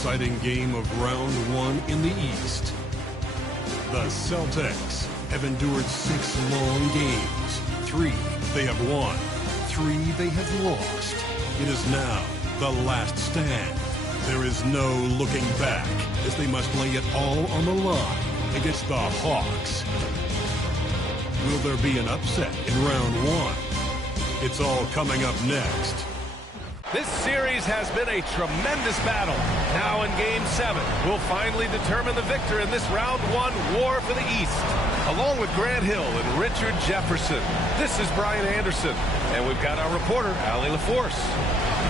exciting game of round one in the East. The Celtics have endured 6 long games. 3 they have won, 3 they have lost. It is now the last stand. There is no looking back as they must lay it all on the line against the Hawks. Will there be an upset in round one? It's all coming up next. This series has been a tremendous battle. Now in Game 7, we'll finally determine the victor in this round one war for the East. Along with Grant Hill and Richard Jefferson, this is Brian Anderson, and we've got our reporter, Allie LaForce.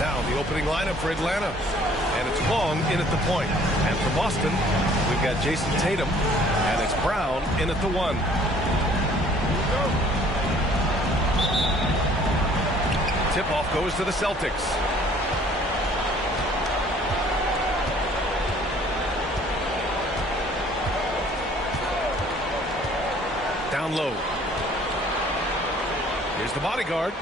Now the opening lineup for Atlanta, and it's Wong in at the point. And for Boston, we've got Jason Tatum, and it's Brown in at the 1. Tip-off goes to the Celtics. Down low. Here's the bodyguard.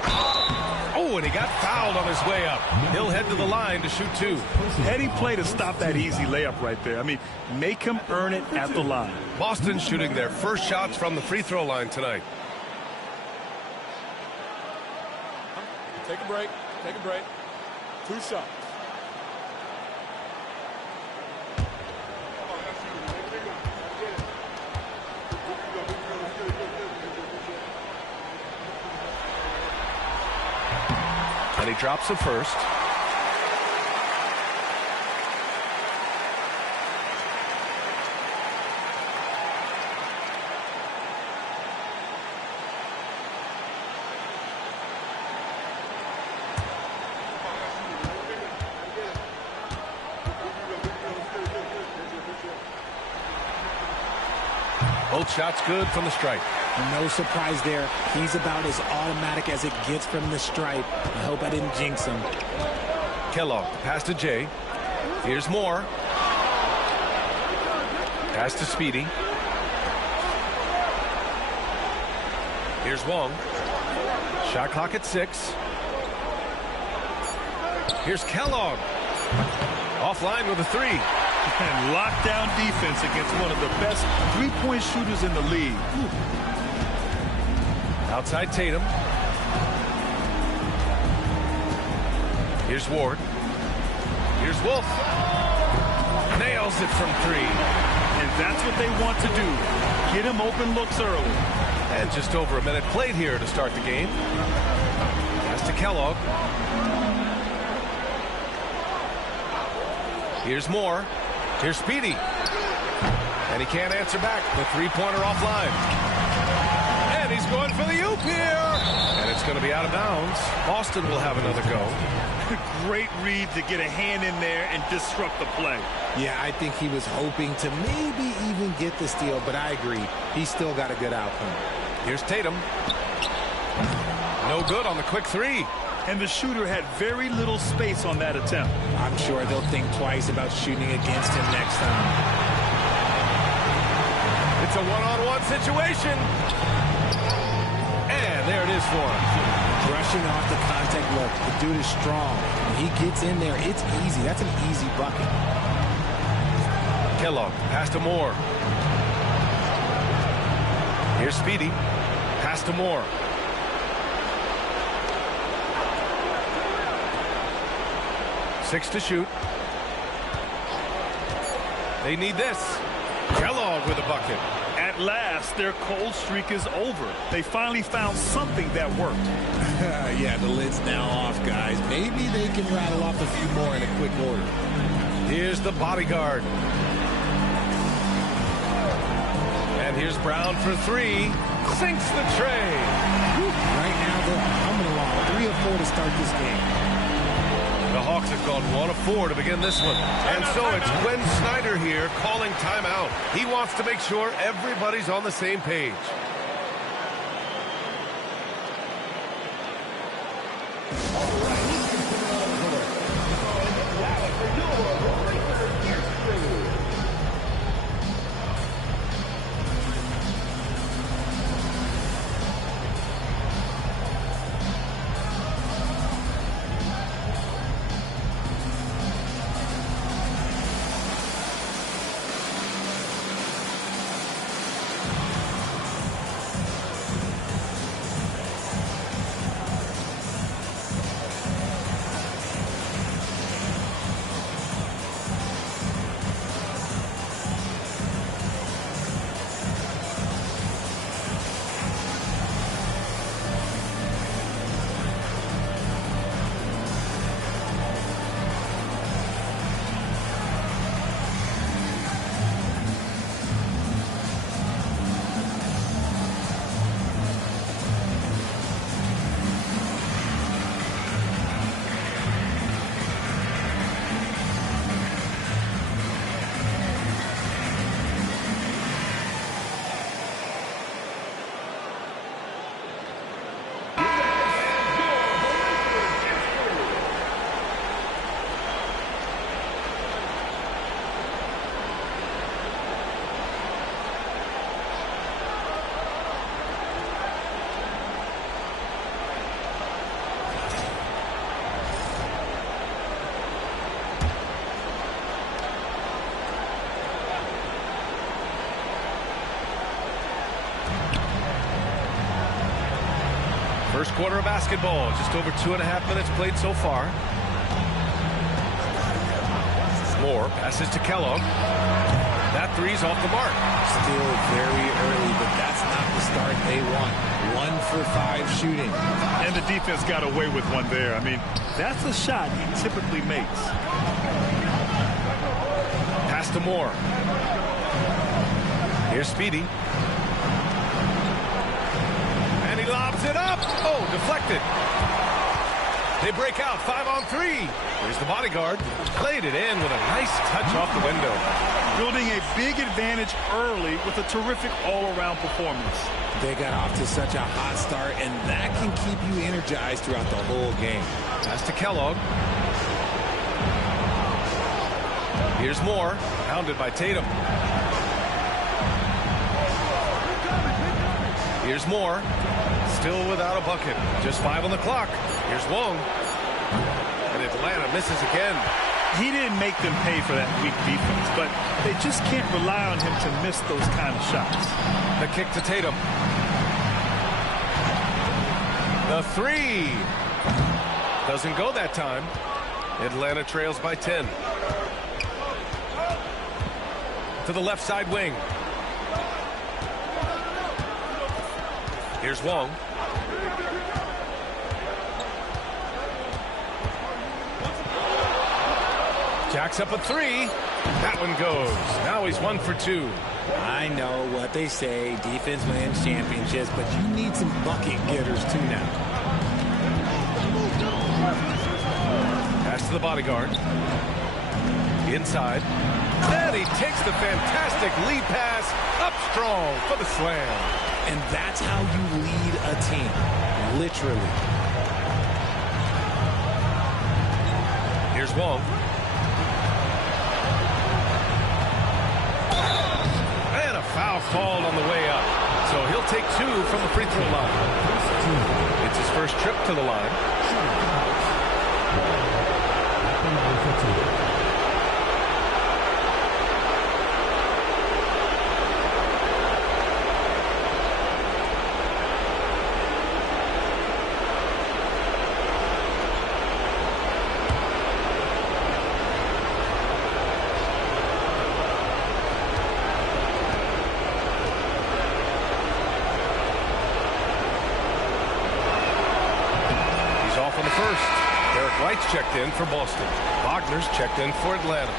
Oh, and he got fouled on his way up. He'll head to the line to shoot 2. Heady play to stop that easy layup right there. I mean, make him earn it at the line. Boston shooting their first shots from the free throw line tonight. Take a break. Take a break. 2 shots. And he drops the first. Both shots good from the stripe. No surprise there. He's about as automatic as it gets from the stripe. I hope I didn't jinx him. Kellogg, pass to Jay. Here's Moore. Pass to Speedy. Here's Wong. Shot clock at 6. Here's Kellogg. Offline with a 3. And lockdown defense against one of the best three-point shooters in the league. Outside Tatum. Here's Ward. Here's Wolf. Nails it from 3. And that's what they want to do. Get him open looks early. And just over a minute played here to start the game. Pass to Kellogg. Here's Moore. Here's Speedy. And he can't answer back. The 3-pointer offline. And he's going for the oop here. And it's going to be out of bounds. Boston will have another go. Great read to get a hand in there and disrupt the play. Yeah, I think he was hoping to maybe even get the steal, but I agree. He's still got a good outcome. Here's Tatum. No good on the quick 3. And the shooter had very little space on that attempt. I'm sure they'll think twice about shooting against him next time. It's a one-on-one situation. And there it is for him. Brushing off the contact look. The dude is strong. When he gets in there, it's easy. That's an easy bucket. Kellogg, pass to Moore. Here's Speedy. Pass to Moore. Six to shoot. They need this. Kellogg with a bucket. At last, their cold streak is over. They finally found something that worked. Yeah, the lid's now off, guys. Maybe they can rattle off a few more in a quick order. Here's the bodyguard. And here's Brown for 3. Sinks the tray. Right now, they're coming along. 3 of 4 to start this game. The Hawks have gone 1 of 4 to begin this one. And so it's Gwen Snyder here calling timeout. He wants to make sure everybody's on the same page. First quarter of basketball, just over 2.5 minutes played so far. Moore passes to Kellogg. That three's off the mark. Still very early, but that's not the start they want. 1 for 5 shooting. And the defense got away with one there. I mean, that's a shot he typically makes. Pass to Moore. Here's Speedy. And he lobs it up. Oh, deflected. They break out 5-on-3. Here's the bodyguard. Played it in with a nice touch off the window. Building a big advantage early with a terrific all-around performance. They got off to such a hot start, and that can keep you energized throughout the whole game. Pass to Kellogg. Here's Moore, pounded by Tatum. Here's Moore, still without a bucket. Just 5 on the clock. Here's Wong. And Atlanta misses again. He didn't make them pay for that weak defense, but they just can't rely on him to miss those kind of shots. The kick to Tatum. The three. Doesn't go that time. Atlanta trails by 10. To the left side wing. Here's Wong. Jacks up a three. That one goes. Now he's 1 for 2. I know what they say, defense wins championships, but you need some bucket getters too now. Pass to the bodyguard. Inside. And he takes the fantastic lead pass up strong for the slam. And that's how you lead a team, literally. Here's Wong. And a foul called on the way up. So he'll take 2 from the free throw line. It's his first trip to the line. White's checked in for Boston. Wagner's checked in for Atlanta.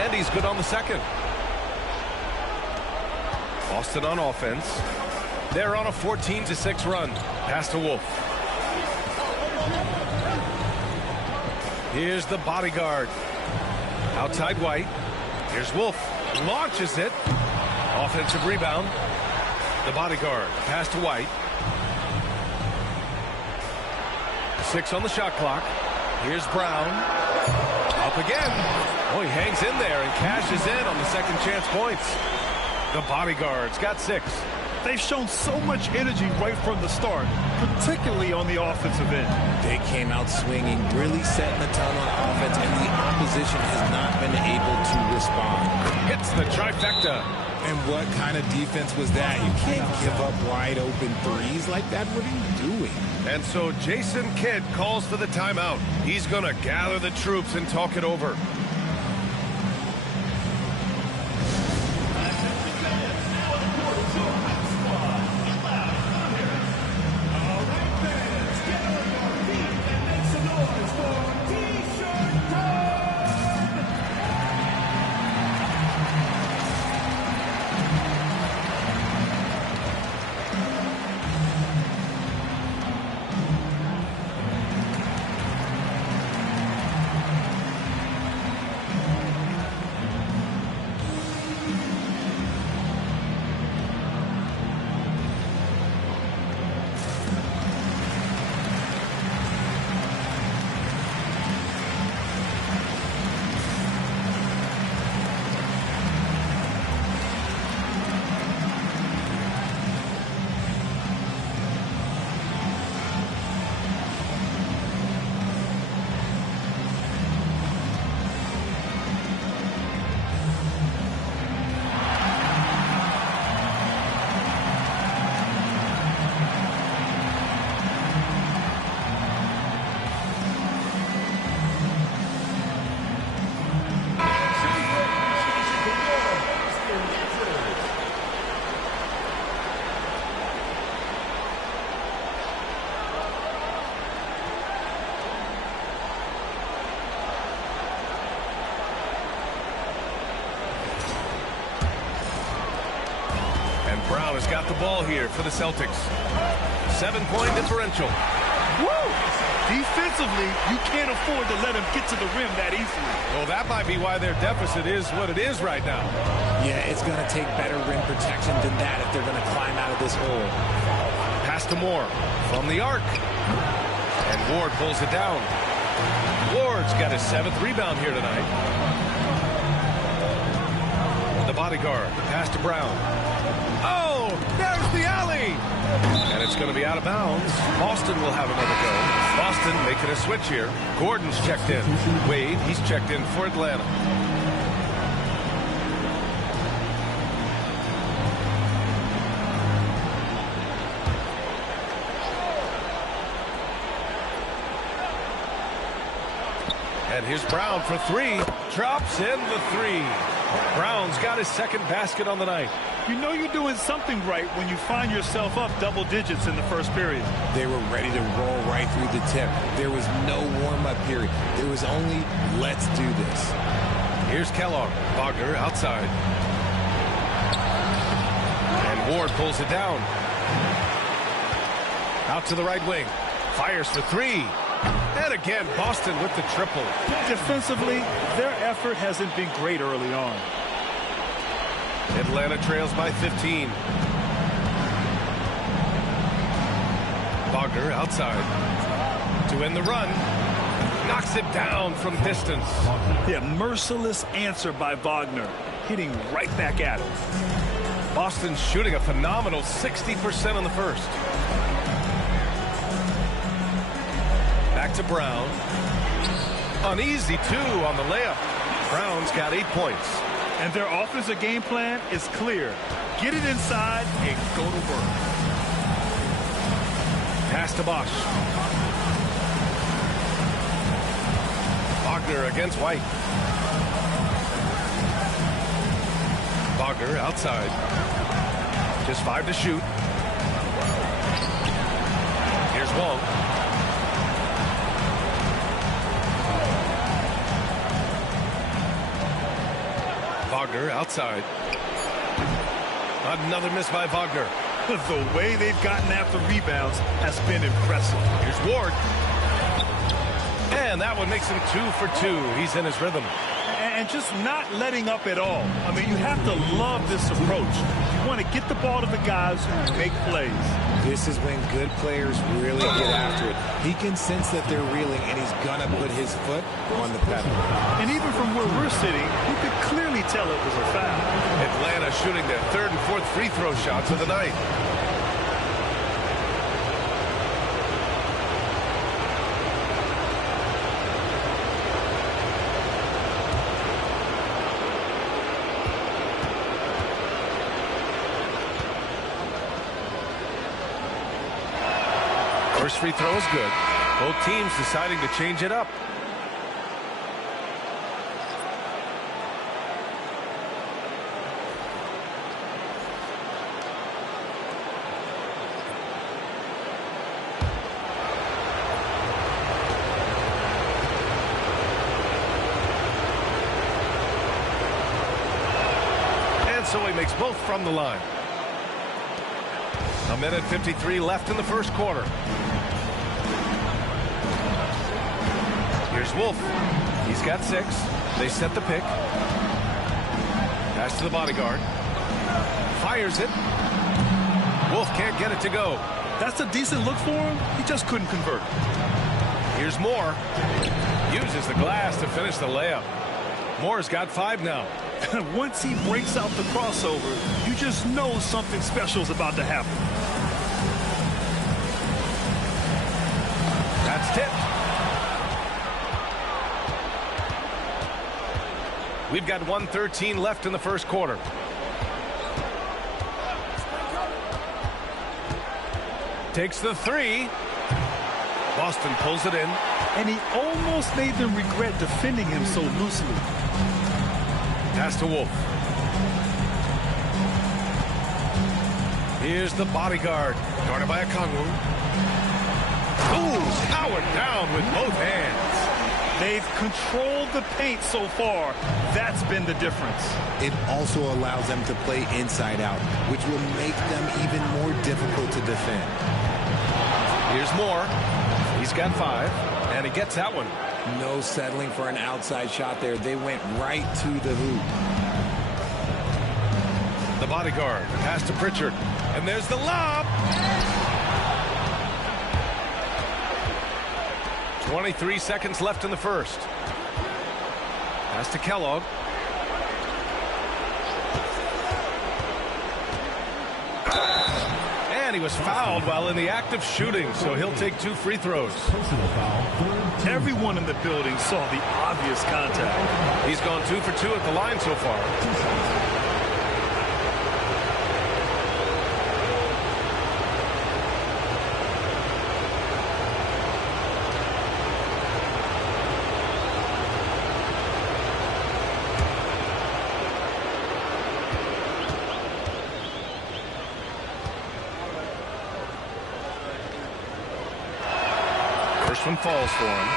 And he's good on the second. Boston on offense. They're on a 14-6 run. Pass to Wolf. Here's the bodyguard. Outside White. Here's Wolf. Launches it. Offensive rebound. The bodyguard. Pass to White. 6 on the shot clock. Here's Brown. Up again. Oh, he hangs in there and cashes in on the second chance points. The bodyguard's got 6. They've shown so much energy right from the start, particularly on the offensive end. They came out swinging, really setting the tone on offense, and the opposition has not been able to respond. Hits the trifecta. And what kind of defense was that? You can't give up wide open threes like that. What are you doing? And so Jason Kidd calls for the timeout. He's going to gather the troops and talk it over. has got the ball here for the Celtics. 7-point differential. Woo! Defensively, you can't afford to let him get to the rim that easily. Well, that might be why their deficit is what it is right now. Yeah, it's going to take better rim protection than that if they're going to climb out of this hole. Pass to Moore from the arc. And Ward pulls it down. Ward's got his 7th rebound here tonight. The bodyguard. Pass to Brown. Oh, there's the alley. And it's going to be out of bounds. Boston will have another go. Boston making a switch here. Gordon's checked in. Wade, he's checked in for Atlanta. And here's Brown for 3. Drops in the 3. Brown's got his 2nd basket on the night. You know you're doing something right when you find yourself up double digits in the first period. They were ready to roll right through the tip. There was no warm-up period. There was only, let's do this. Here's Kellogg. Wagner outside. And Ward pulls it down. Out to the right wing. Fires for 3. And again, Boston with the triple. Defensively, their effort hasn't been great early on. Atlanta trails by 15. Wagner outside to end the run. Knocks it down from distance. Yeah, merciless answer by Wagner, hitting right back at him. Boston shooting a phenomenal 60% on the first. Back to Brown. Uneasy 2 on the layup. Brown's got 8 points. And their offensive game plan is clear. Get it inside and go to work. Pass to Bosch. Wagner against White. Wagner outside. Just 5 to shoot. Here's Wong. Wagner outside. Another miss by Wagner. The way they've gotten after rebounds has been impressive. Here's Ward. And that one makes him 2 for 2. He's in his rhythm. And just not letting up at all. I mean, you have to love this approach. You want to get the ball to the guys who make plays. This is when good players really get after it. He can sense that they're reeling, and he's going to put his foot on the pedal. And even from where we're sitting, you could clearly tell it was a foul. Atlanta shooting their 3rd and 4th free throw shots of the night. First free throw is good. Both teams deciding to change it up. And so he makes both from the line. 1:53 left in the first quarter. Here's Wolf. He's got 6. They set the pick. Pass to the bodyguard. Fires it. Wolf can't get it to go. That's a decent look for him. He just couldn't convert. Here's Moore. Uses the glass to finish the layup. Moore's got 5 now. Once he breaks out the crossover, you just know something special is about to happen. That's tipped. We've got 1:13 left in the first quarter. Takes the 3. Boston pulls it in. And he almost made them regret defending him so loosely. Pass to Wolf. Here's the bodyguard. Guarded by Okongwu. Ooh, powered down with both hands. They've controlled the paint so far. That's been the difference. It also allows them to play inside out, which will make them even more difficult to defend. Here's Moore. He's got 5, and he gets that one. No settling for an outside shot there. They went right to the hoop. The bodyguard pass to Pritchard, and there's the lob. 23 seconds left in the first. Pass to Kellogg. And he was fouled while in the act of shooting, so he'll take 2 free throws. Everyone in the building saw the obvious contact. He's gone 2 for 2 at the line so far. First one falls for him.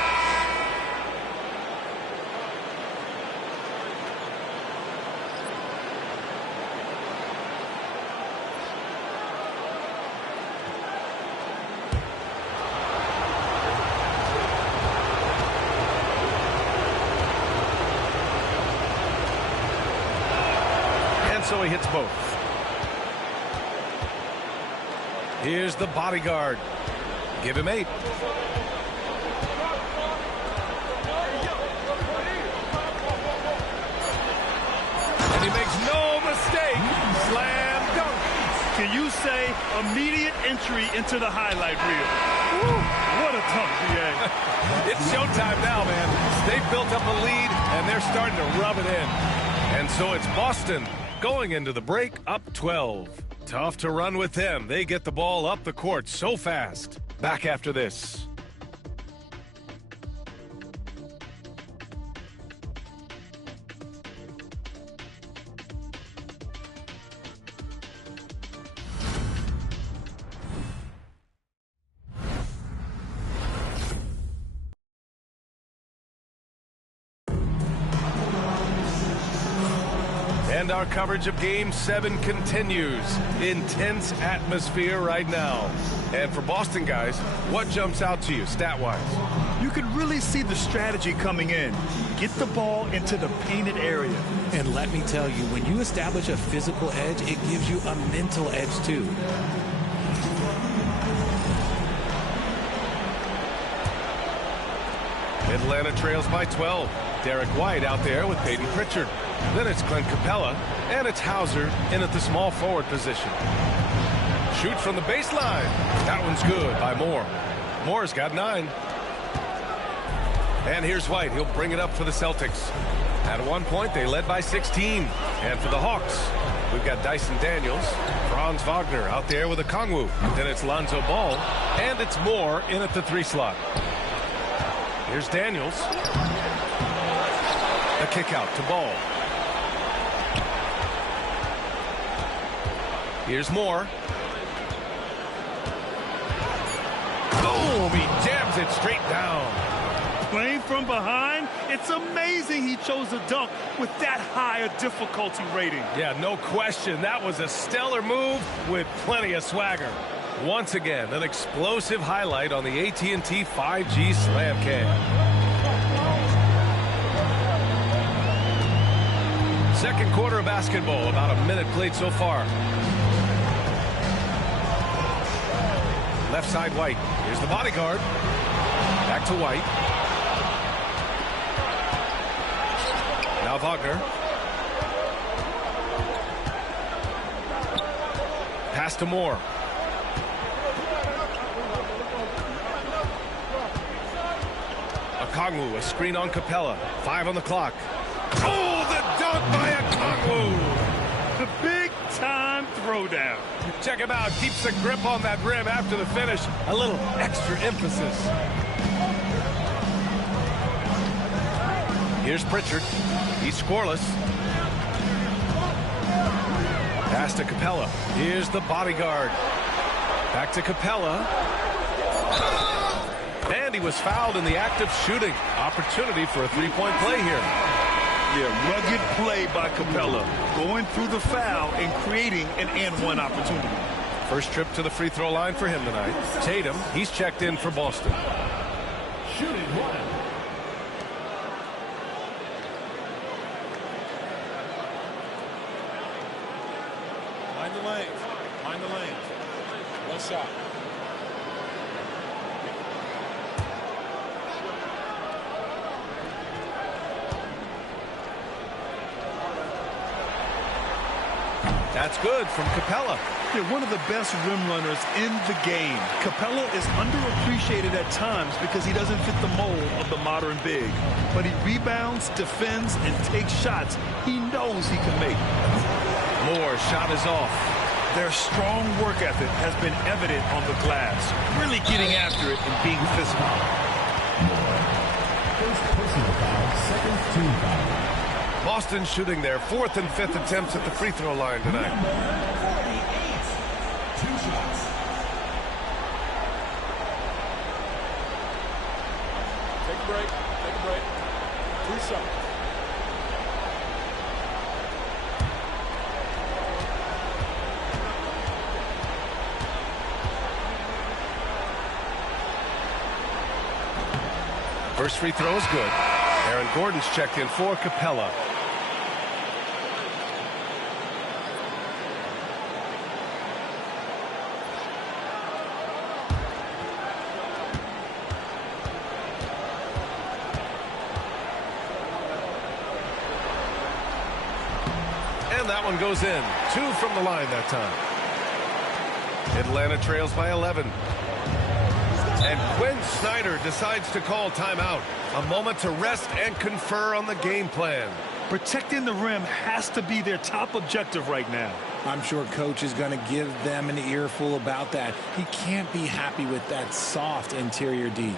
And so he hits both. Here's the bodyguard. Give him 8. He makes no mistake. Slam dunk. Can you say immediate entry into the highlight reel? Woo, what a dunk, BA. It's showtime now, man. They've built up a lead, and they're starting to rub it in. And so it's Boston going into the break up 12. Tough to run with them. They get the ball up the court so fast. Back after this. And our coverage of Game 7 continues. Intense atmosphere right now. And for Boston guys, what jumps out to you stat-wise? You could really see the strategy coming in. Get the ball into the painted area. And let me tell you, when you establish a physical edge, it gives you a mental edge too. Atlanta trails by 12. Derek White out there with Peyton Pritchard. Then it's Clint Capella, and it's Hauser in at the small forward position. Shoot from the baseline. That one's good by Moore. Moore's got 9. And here's White. He'll bring it up for the Celtics. At one point, they led by 16. And for the Hawks, we've got Dyson Daniels, Franz Wagner out there with a Kongwu. Then it's Lonzo Ball, and it's Moore in at the 3 slot. Here's Daniels. A kick out to Ball. Here's Moore. Boom! He jams it straight down. Playing from behind, it's amazing he chose a dunk with that high a difficulty rating. Yeah, no question. That was a stellar move with plenty of swagger. Once again, an explosive highlight on the AT&T 5G Slam Cam. Second quarter of basketball, about a minute played so far. Left side, White. Here's the bodyguard. Back to White. Now Wagner. Pass to Moore. Okongwu, a screen on Capella. 5 on the clock. Oh, the dunk by Okongwu. The big-time throwdown. Check him out. Keeps the grip on that rim after the finish. A little extra emphasis. Here's Pritchard. He's scoreless. Pass to Capella. Here's the bodyguard. Back to Capella. And he was fouled in the act of shooting. Opportunity for a three-point play here. Yeah, rugged play by Capella, going through the foul and creating an and-one opportunity. First trip to the free throw line for him tonight. Tatum, he's checked in for Boston. Shooting one. Mind the lanes. Mind the lanes. One shot. That's good from Capella. Yeah, one of the best rim runners in the game. Capella is underappreciated at times because he doesn't fit the mold of the modern big. But he rebounds, defends, and takes shots he knows he can make. Moore shot is off. Their strong work ethic has been evident on the glass, really getting after it and being physical. First personal foul, second team foul. Boston shooting their fourth and fifth attempts at the free throw line tonight. 2 shots. Take a break. Take a break. 2 shots. First free throw is good. Aaron Gordon's checked in for Capella. And that one goes in. 2 from the line that time. Atlanta trails by 11. And Quinn Snyder decides to call timeout. A moment to rest and confer on the game plan. Protecting the rim has to be their top objective right now. I'm sure coach is going to give them an earful about that. He can't be happy with that soft interior D.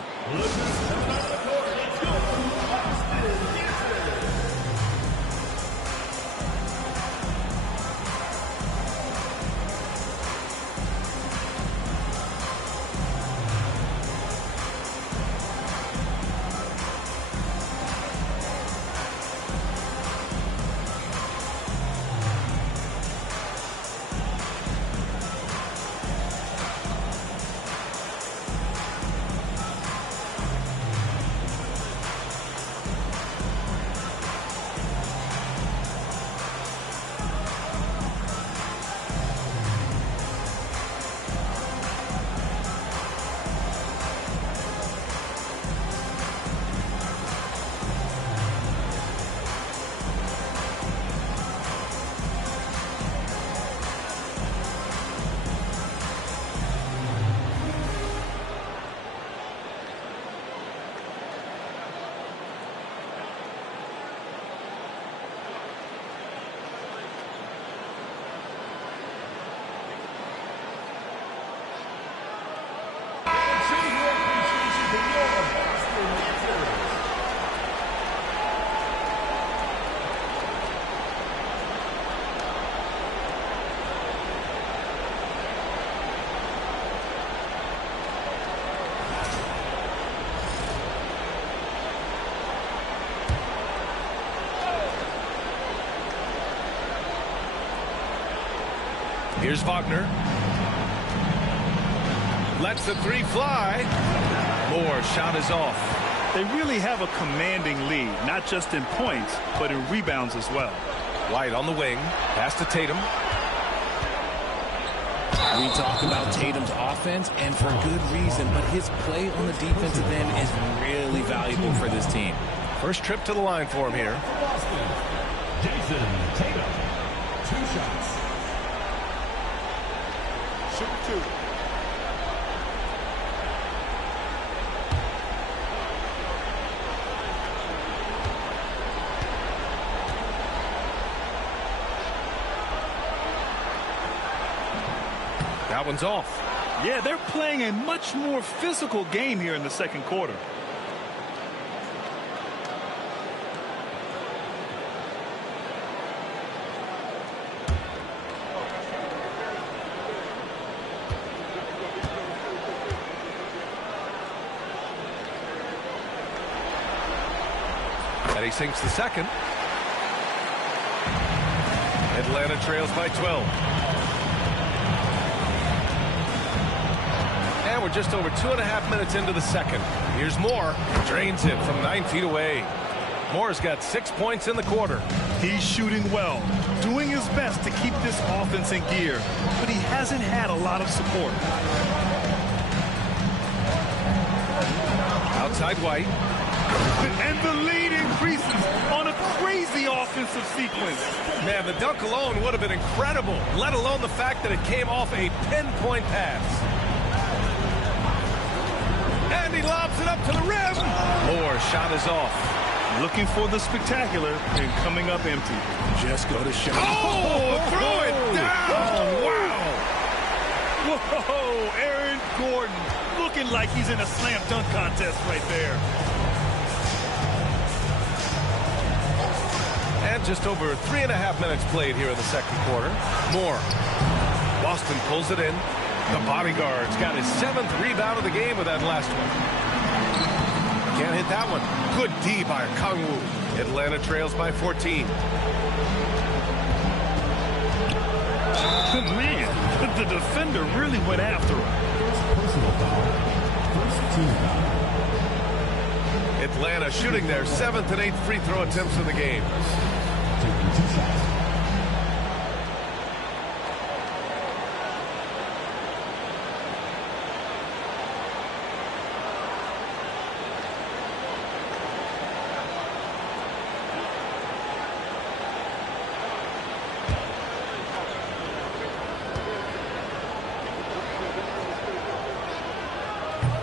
Here's Wagner. Lets the three fly. Moore shot is off. They really have a commanding lead, not just in points, but in rebounds as well. White on the wing. Pass to Tatum. We talk about Tatum's offense, and for good reason, but his play on the defensive end is really valuable for this team. First trip to the line for him here. Boston, Jason Tatum. 2 shots. Shoot 2. That one's off. Yeah, they're playing a much more physical game here in the second quarter. And he sinks the second. Atlanta trails by 12. And we're just over 2.5 minutes into the second. Here's Moore. Drains it from 9 feet away. Moore's got 6 points in the quarter. He's shooting well, doing his best to keep this offense in gear, but he hasn't had a lot of support. Outside White. And the lead increases on a crazy offensive sequence. Man, the dunk alone would have been incredible, let alone the fact that it came off a pinpoint pass. And he lobs it up to the rim. Moore's shot is off. Looking for the spectacular and coming up empty. Just go to shot. Oh, throw it down. Wow. Whoa, Aaron Gordon looking like he's in a slam dunk contest right there. And just over 3.5 minutes played here in the second quarter. Moore. Boston pulls it in. The bodyguard's got his 7th rebound of the game with that last one. Can't hit that one. Good D by Kangwoo. Atlanta trails by 14. Man, the defender really went after him. Atlanta shooting their 7th and 8th free throw attempts of the game.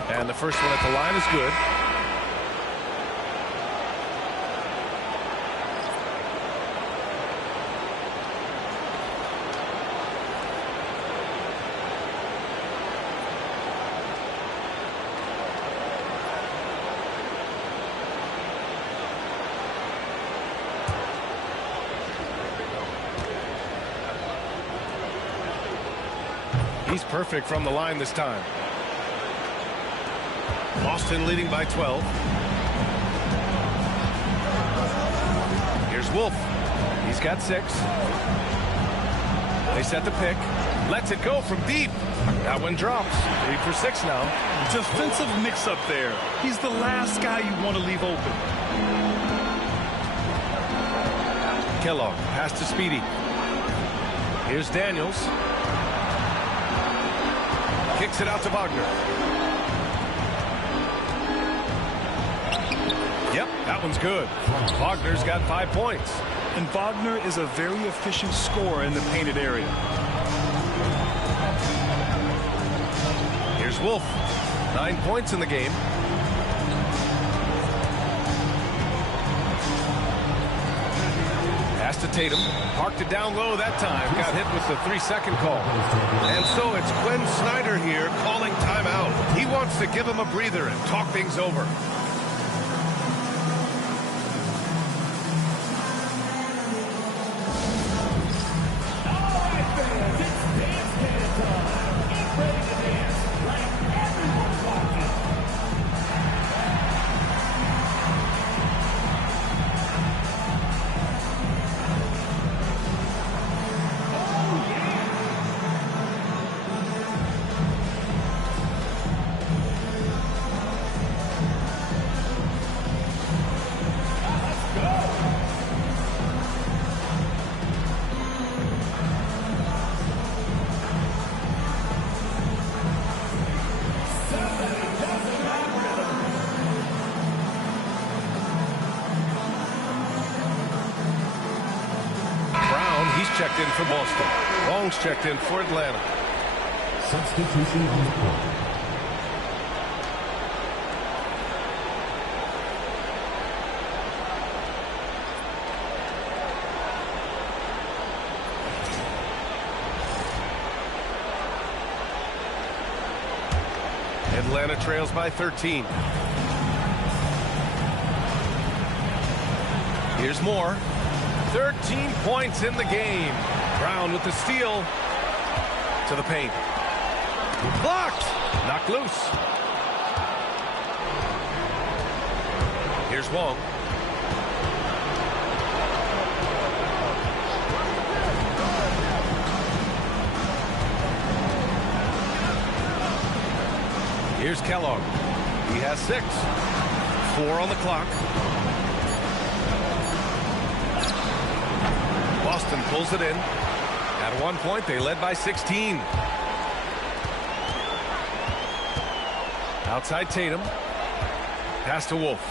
And the first one at the line is good. He's perfect from the line this time. Boston leading by 12. Here's Wolf. He's got 6. They set the pick. Lets it go from deep. That one drops. 3 for 6 now. Defensive mix-up there. He's the last guy you want to leave open. Kellogg, pass to Speedy. Here's Daniels. Kicks it out to Wagner. Yep, that one's good. Wagner's got 5 points. And Wagner is a very efficient scorer in the painted area. Here's Wolf. 9 points in the game. Pass to Tatum. Parked it down low that time. Got hit with the 3-second call. And so it's Quinn Snyder here calling timeout. He wants to give him a breather and talk things over. Checked in for Boston. Long's checked in for Atlanta. Substitution on the court. Atlanta trails by 13. Here's Moore. 13 points in the game. Brown with the steal. To the paint. Blocked. Knocked loose. Here's Wong. Here's Kellogg. He has 6. 4 on the clock. Boston pulls it in. At one point, they led by 16. Outside Tatum. Pass to Wolf.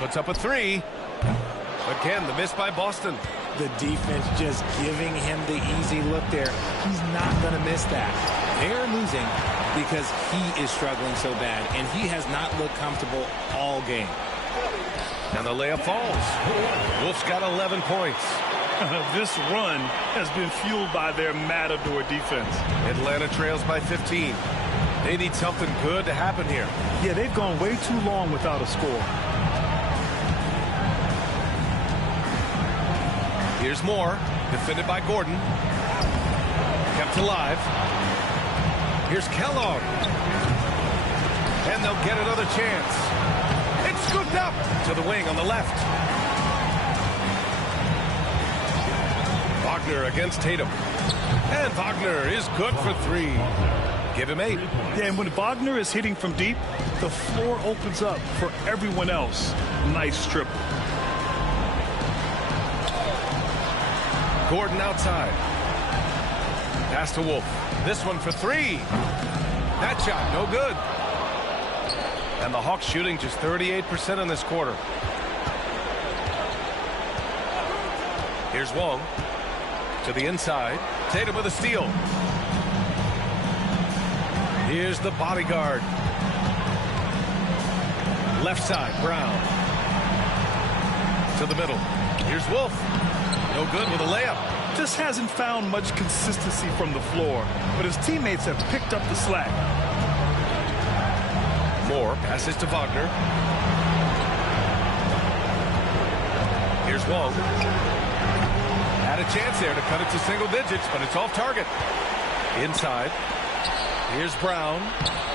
Puts up a 3. Again, the miss by Boston. The defense just giving him the easy look there. He's not going to miss that. They're losing because he is struggling so bad, and he has not looked comfortable all game. And the layup falls. Wolf's got 11 points. This run has been fueled by their matador defense. Atlanta trails by 15. They need something good to happen here. Yeah, they've gone way too long without a score. Here's Moore, defended by Gordon. Kept alive. Here's Kellogg. And they'll get another chance. It's scooped up to the wing on the left. Wagner against Tatum. And Wagner is good for 3. Give him 8. Yeah, and when Wagner is hitting from deep, the floor opens up for everyone else. Nice triple. Gordon outside. Pass to Wolf. This one for 3. That shot, no good. And the Hawks shooting just 38% in this quarter. Here's Wong. To the inside. Tatum with a steal. Here's the bodyguard. Left side, Brown. To the middle. Here's Wolf. No good with a layup. Just hasn't found much consistency from the floor, but his teammates have picked up the slack. Moore passes to Wagner. Here's Wong. Had a chance there to cut it to single digits, but it's off target. Inside. Here's Brown.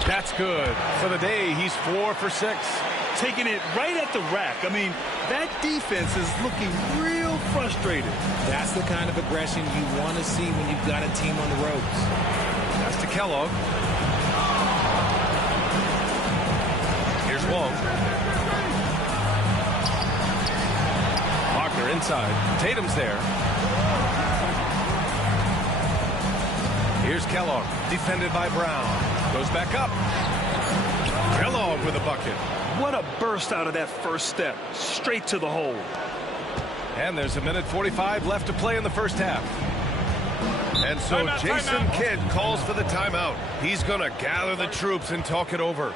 That's good. For the day, he's 4 for 6. Taking it right at the rack. I mean, that defense is looking real frustrated. That's the kind of aggression you want to see when you've got a team on the ropes. That's to Kellogg. Here's Wong. Wagner inside. Tatum's there. Here's Kellogg, defended by Brown. Goes back up. Kellogg with a bucket. What a burst out of that first step. Straight to the hole. And there's 1:45 left to play in the first half. And so Timeout, Jason timeout. Kidd calls for the timeout. He's going to gather the troops and talk it over.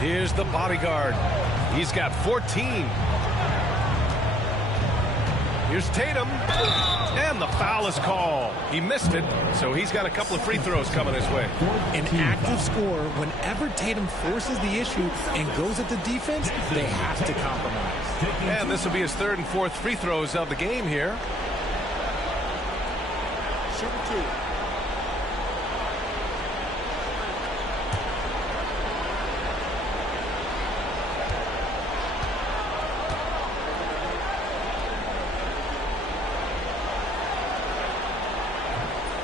Here's the bodyguard. He's got 14. Here's Tatum. And the foul is called. He missed it, so he's got a couple of free throws coming his way. An active scorer, whenever Tatum forces the issue and goes at the defense, they have to compromise. And this will be his third and fourth free throws of the game here. Shooting 2.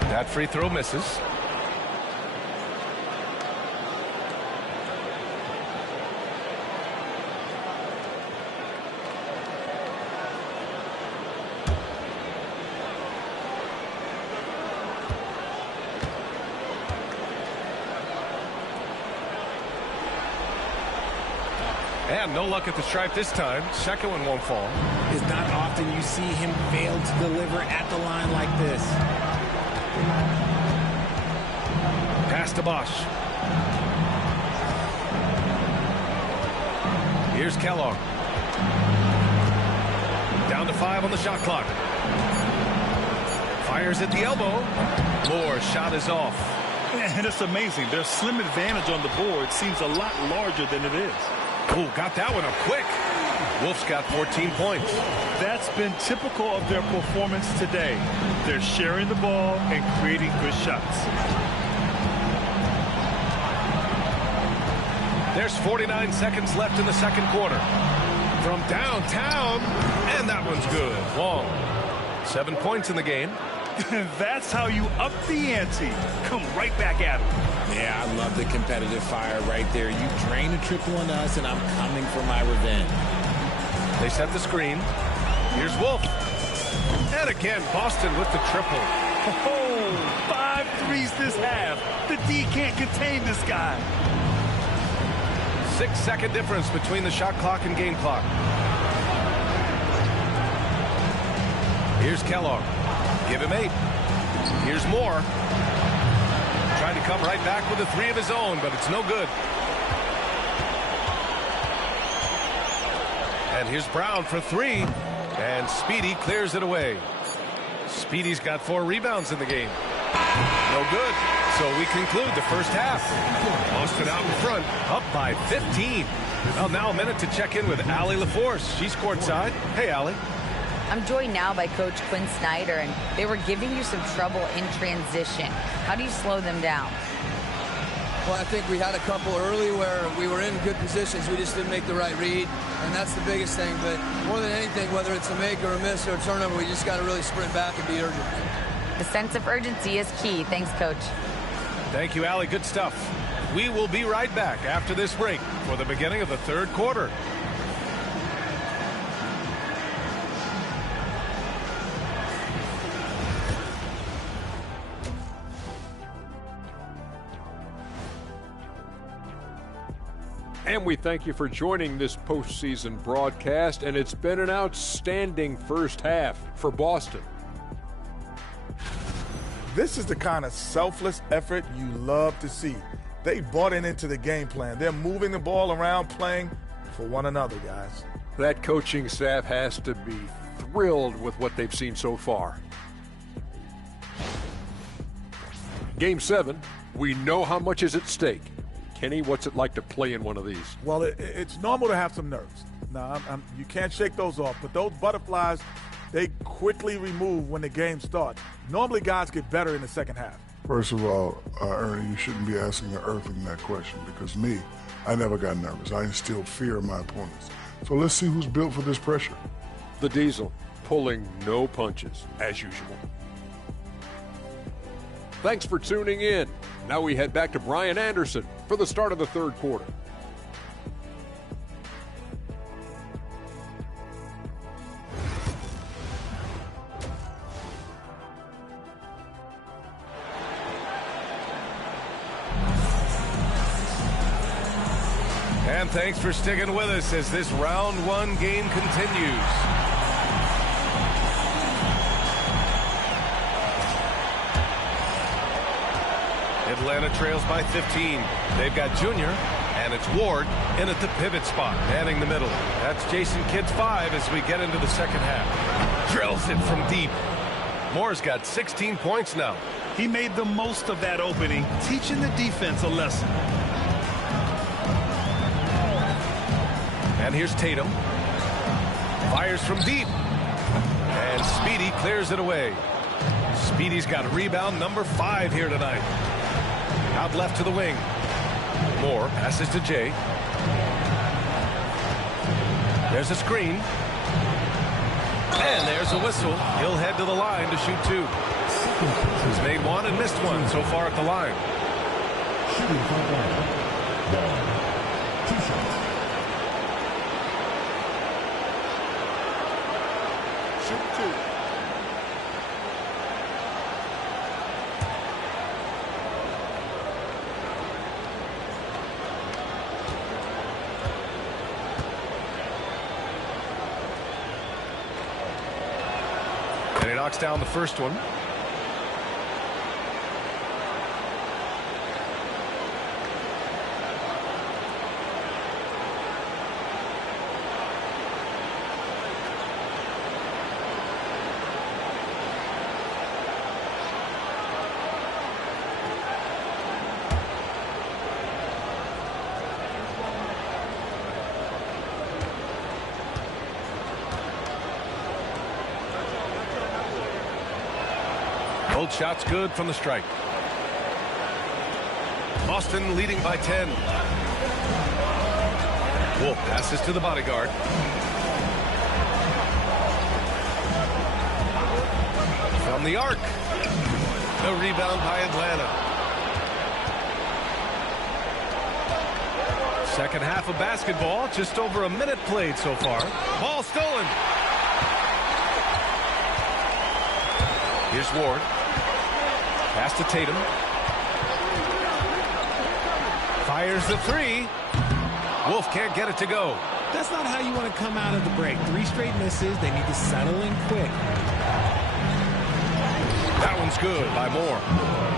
That free throw misses. And no luck at the stripe this time. Second one won't fall. It's not often you see him fail to deliver at the line like this. Pass to Bosch. Here's Kellogg. Down to 5 on the shot clock. Fires at the elbow. Moore's shot is off. And it's amazing. Their slim advantage on the board seems a lot larger than it is. Oh, got that one up quick. Wolf's got 14 points. That's been typical of their performance today. They're sharing the ball and creating good shots. There's 49 seconds left in the second quarter. From downtown, and that one's good. Long. 7 points in the game. That's how you up the ante. Come right back at him. Yeah, I love the competitive fire right there. You drain a triple on us, and I'm coming for my revenge. They set the screen. Here's Wolf. And again, Boston with the triple. Oh, 5 threes this half. The D can't contain this guy. 6-second difference between the shot clock and game clock. Here's Kellogg. Give him 8. Here's Moore. Trying to come right back with a 3 of his own, but it's no good. And here's Brown for 3. And Speedy clears it away. Speedy's got 4 rebounds in the game. No good. So we conclude the first half. Boston out in front, up by 15. Well, now a minute to check in with Allie LaForce. She's courtside. Hey, Allie. I'm joined now by Coach Quinn Snyder, and they were giving you some trouble in transition. How do you slow them down? Well, I think we had a couple early where we were in good positions. We just didn't make the right read, and that's the biggest thing. But more than anything, whether it's a make or a miss or a turnover, we just got to really sprint back and be urgent. The sense of urgency is key. Thanks, Coach. Thank you, Allie. Good stuff. We will be right back after this break for the beginning of the third quarter. And we thank you for joining this postseason broadcast, and it's been an outstanding first half for Boston. This is the kind of selfless effort you love to see. They bought into the game plan. They're moving the ball around, playing for one another, guys. That coaching staff has to be thrilled with what they've seen so far. Game 7, we know how much is at stake. Kenny, what's it like to play in one of these? Well, it's normal to have some nerves. Now, you can't shake those off, but those butterflies, they quickly remove when the game starts. Normally, guys get better in the second half. First of all, Ernie, you shouldn't be asking the Earthling that question because me, I never got nervous. I instilled fear in my opponents. So let's see who's built for this pressure. The Diesel, pulling no punches, as usual. Thanks for tuning in. Now we head back to Brian Anderson for the start of the third quarter. And thanks for sticking with us as this round 1 game continues. Atlanta trails by 15. They've got Junior And it's Ward in at the pivot spot, manning the middle. That's Jason Kidd's 5 as we get into the second half. Drills it from deep. Moore's got 16 points now. He made the most of that opening, teaching the defense a lesson. And here's Tatum. Fires from deep. And Speedy clears it away. Speedy's got rebound number 5 here tonight. Out left to the wing. Moore passes to Jay. There's a screen. And there's a whistle. He'll head to the line to shoot 2. He's made 1 and missed 1 so far at the line. Shooting front line. 2 shots. Shoot 2. And he knocks down the first one. Both shots good from the stripe. Boston leading by 10. Wolf passes to the bodyguard. From the arc. The rebound by Atlanta. Second half of basketball. Just over a minute played so far. Ball stolen. Here's Ward. Pass to Tatum. Fires the 3. Wolf can't get it to go. That's not how you want to come out of the break. 3 straight misses. They need to settle in quick. That one's good by Moore.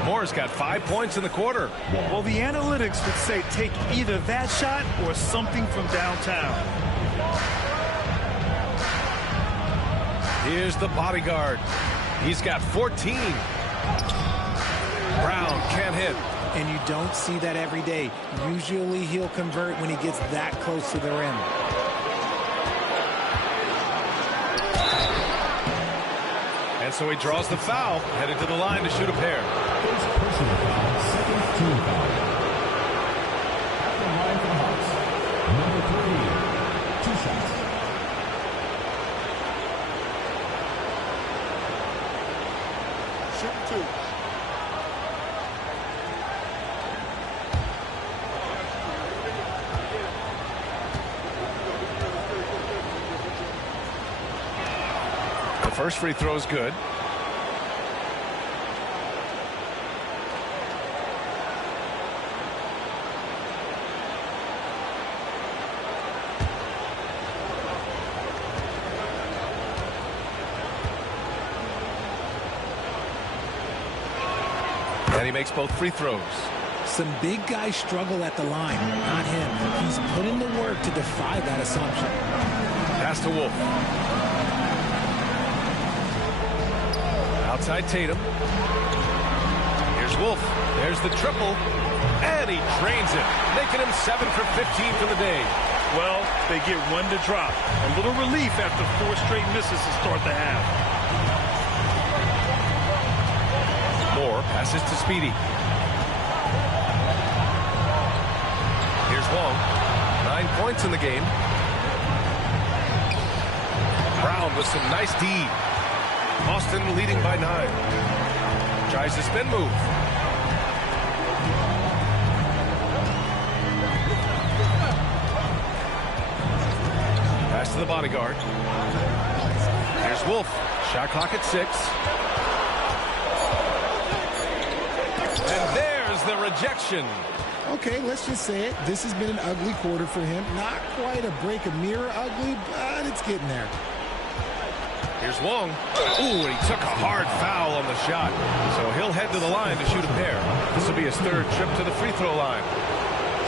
Moore's got 5 points in the quarter. Well, the analytics would say take either that shot or something from downtown. Here's the bodyguard. He's got 14. Brown can't hit. And you don't see that every day. Usually he'll convert when he gets that close to the rim. And so he draws the foul, headed to the line to shoot a pair. First personal foul, second team foul. At the line for Hawks, number 3, 2 shots. Shoot 2. The first free throw is good. And he makes both free throws. Some big guys struggle at the line, not him. He's put in the work to defy that assumption. Pass to Wolf. Outside Tatum. Here's Wolf. There's the triple. And he drains it, making him 7 for 15 for the day. Well, they get 1 to drop. A little relief after 4 straight misses to start the half. Moore passes to Speedy. Here's Wong. 9 points in the game. Brown with some nice D. Boston leading by 9. Tries the spin move. Pass to the bodyguard. Here's Wolf. Shot clock at 6. And there's the rejection. Okay, let's just say it. This has been an ugly quarter for him. Not quite a break a mirror ugly, but it's getting there. Here's Wong. Ooh, and he took a hard foul on the shot. So he'll head to the line to shoot a pair. This will be his 3rd trip to the free throw line.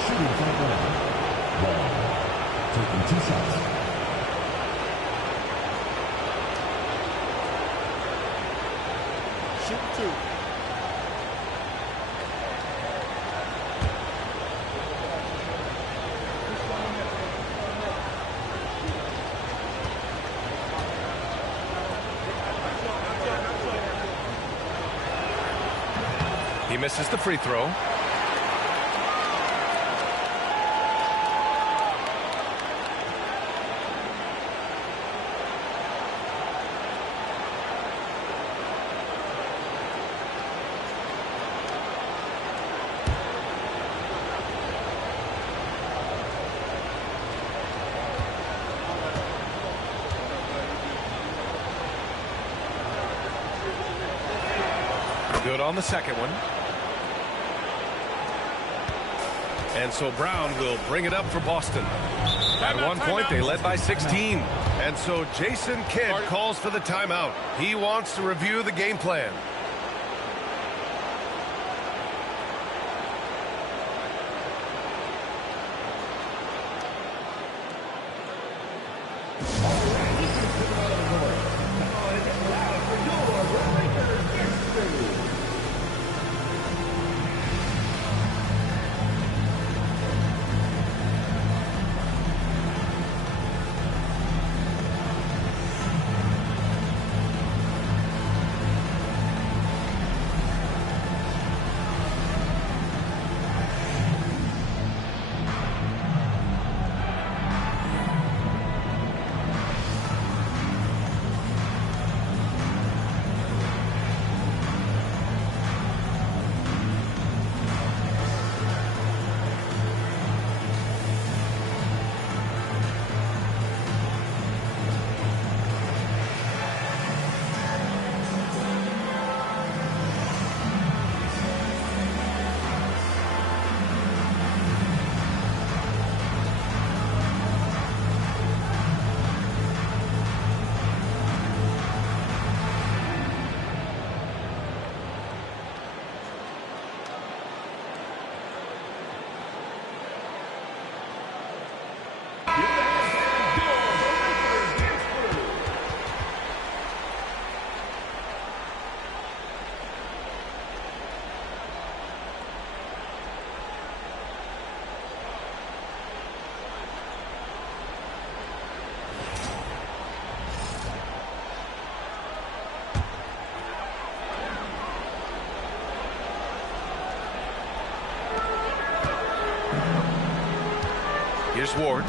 shooting front row. Wall. Taking 2 shots. Shoot 2. He misses the free throw. Good on the second one. And so Brown will bring it up for Boston. At one point, they led by 16. And so Jason Kidd calls for the timeout. He wants to review the game plan. Here's Ward.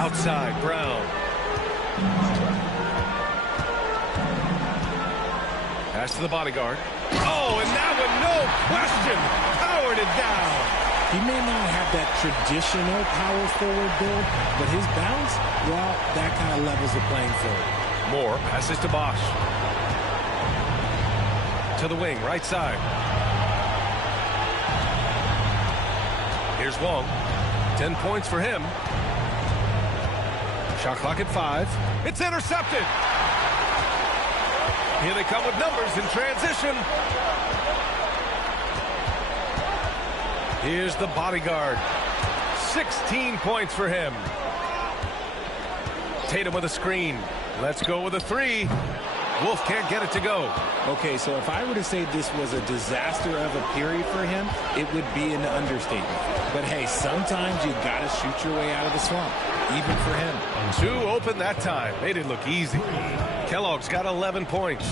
Outside, Brown. Pass to the bodyguard. Oh, and that one, no question, powered it down. He may not have that traditional power forward build, but his bounce, well, that kind of levels the playing field. Moore passes to Bosch. To the wing, right side. Here's Wong. 10 points for him. Shot clock at 5. It's intercepted. Here they come with numbers in transition. Here's the bodyguard. 16 points for him. Tatum with a screen. Let's go with a 3. Wolf can't get it to go. Okay, so if I were to say this was a disaster of a period for him, it would be an understatement. But hey, sometimes you got to shoot your way out of the slump, even for him. 2 open that time. Made it look easy. Kellogg's got 11 points.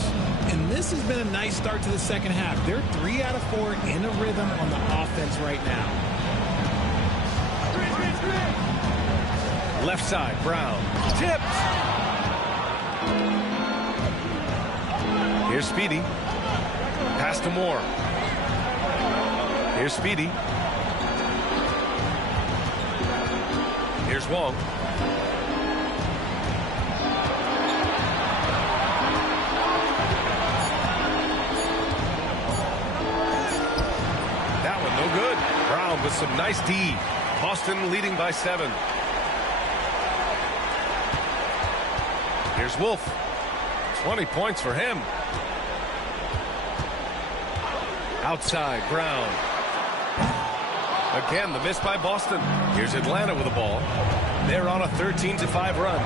And this has been a nice start to the second half. They're 3 out of 4 in a rhythm on the offense right now. Left side, Brown. Tipped. Here's Speedy. Pass to Moore. Here's Speedy. Here's Wong. That one no good. Brown with some nice D. Boston leading by 7. Here's Wolf. 20 points for him. Outside, Brown. Again, the miss by Boston. Here's Atlanta with the ball. They're on a 13-5 run.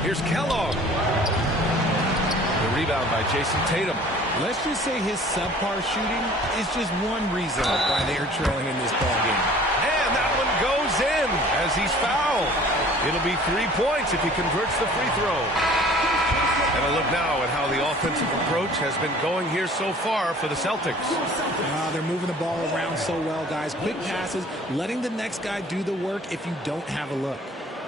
Here's Kellogg. The rebound by Jason Tatum. Let's just say his subpar shooting is just one reason why they are trailing in this ball game. And that one goes in as he's fouled. It'll be 3 points if he converts the free throw. And a look now at how the offensive approach has been going here so far for the Celtics. They're moving the ball around so well, guys. Quick passes, letting the next guy do the work if you don't have a look.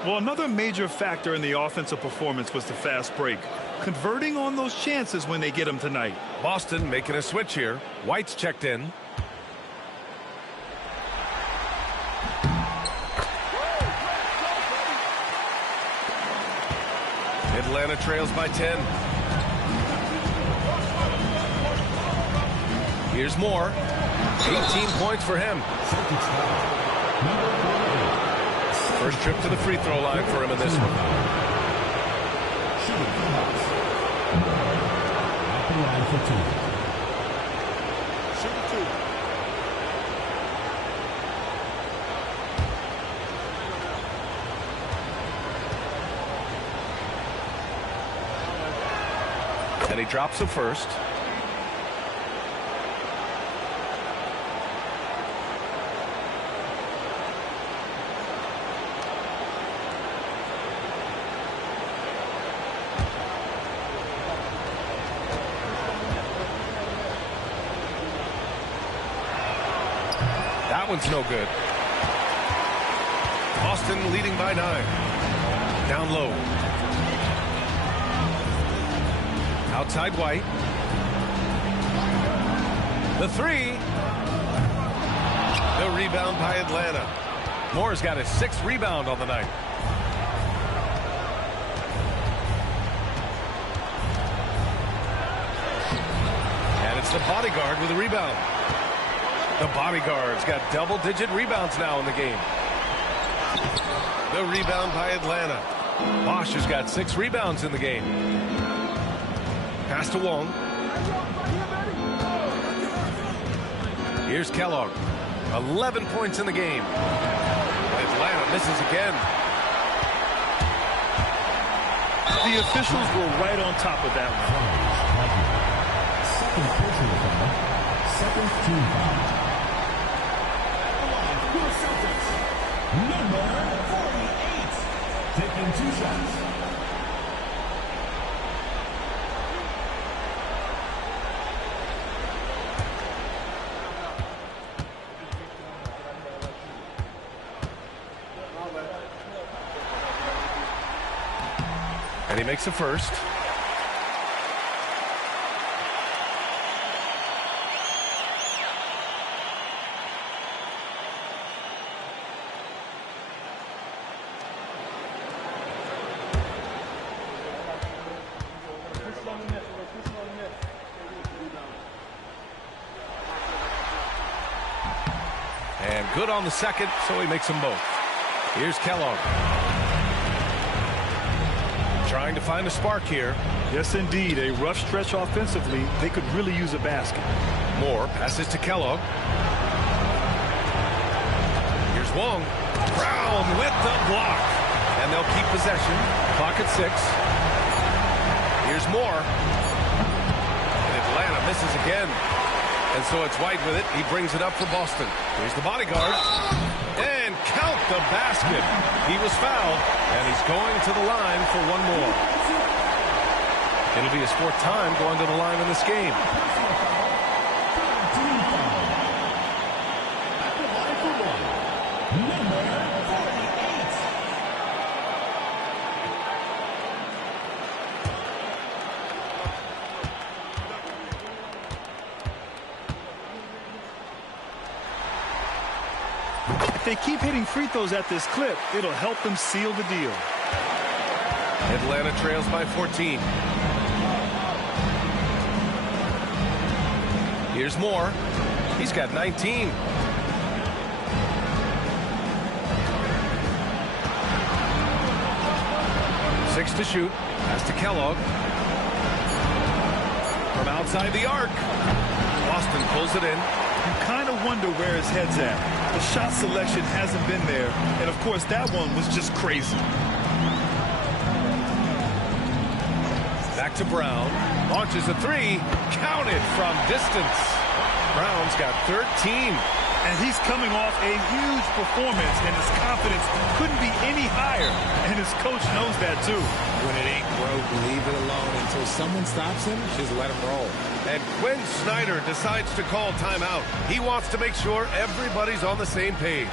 Well, another major factor in the offensive performance was the fast break. Converting on those chances when they get them tonight. Boston making a switch here. White's checked in. Atlanta trails by 10. Here's Moore. 18 points for him. First trip to the free throw line for him in this one. At the line for 2. Shoot 2. And he drops the first. That one's no good. Boston leading by 9. Down low. Outside White. The three. The rebound by Atlanta. Moore's got his 6th rebound on the night. And it's the bodyguard with the rebound. The bodyguard's got double-digit rebounds now in the game. The rebound by Atlanta. Bosch has got 6 rebounds in the game. Pass to Wong. Here's Kellogg. 11 points in the game. Atlanta misses again. The officials were right on top of that one. Second personal foul. Second team foul. Number 48. Taking 2 shots. And he makes the first. And good on the second, so he makes them both. Here's Kellogg. Trying to find a spark here. Yes, indeed. A rough stretch offensively. They could really use a basket. Moore passes to Kellogg. Here's Wong. Brown with the block. And they'll keep possession. Clock at 6. Here's Moore. And Atlanta misses again. And so it's White with it. He brings it up for Boston. Here's the bodyguard. And count the basket. He was fouled, and he's going to the line for one more. It'll be his 4th time going to the line in this game. If they keep hitting free throws at this clip, it'll help them seal the deal. Atlanta trails by 14. Here's Moore. He's got 19. Six to shoot. Pass to Kellogg. From outside the arc. Boston pulls it in. you kind of wonder where his head's at. The shot selection hasn't been there, and of course that one was just crazy. Back to Brown. Launches a three. Counted from distance. Brown's got 13. And he's coming off a huge performance, and his confidence couldn't be any higher. And his coach knows that, too. When it ain't broke, leave it alone until someone stops him. Just let him roll. And Quinn Snyder decides to call timeout. He wants to make sure everybody's on the same page.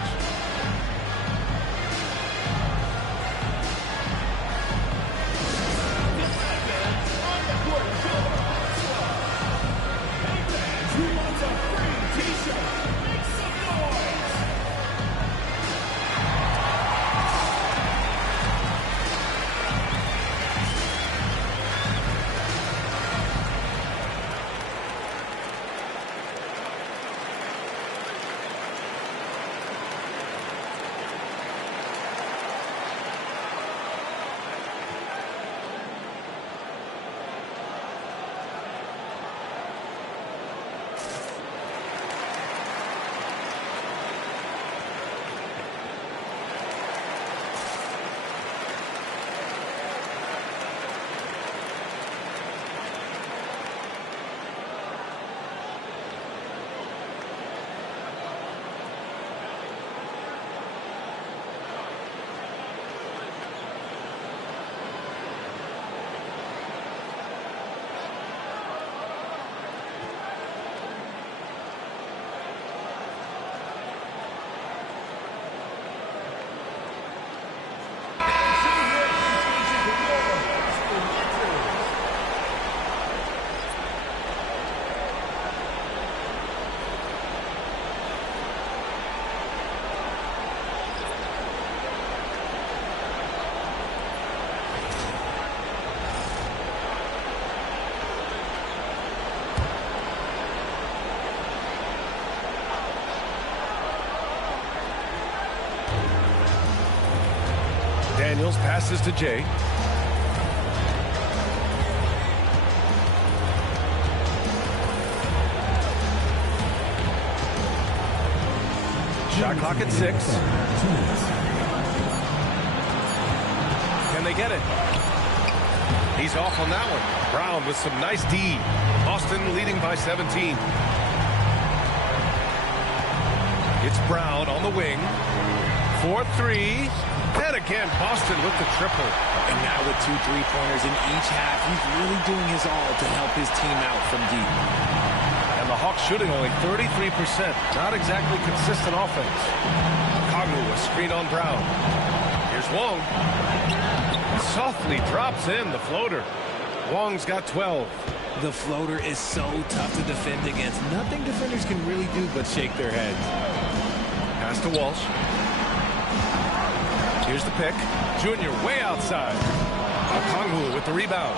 Daniels passes to Jay. Shot clock at 6. Can they get it? He's off on that one. Brown with some nice D. Boston leading by 17. It's Brown on the wing. 4-3. And again, Boston with the triple. And now with 2 3-pointers in each half, he's really doing his all to help his team out from deep. And the Hawks shooting only 33%. Not exactly consistent offense. Kongwu a screen on Brown. Here's Wong. Softly drops in the floater. Wong's got 12. The floater is so tough to defend against. Nothing defenders can really do but shake their heads. Pass to Walsh. Here's the pick. Junior way outside. Kongwu with the rebound.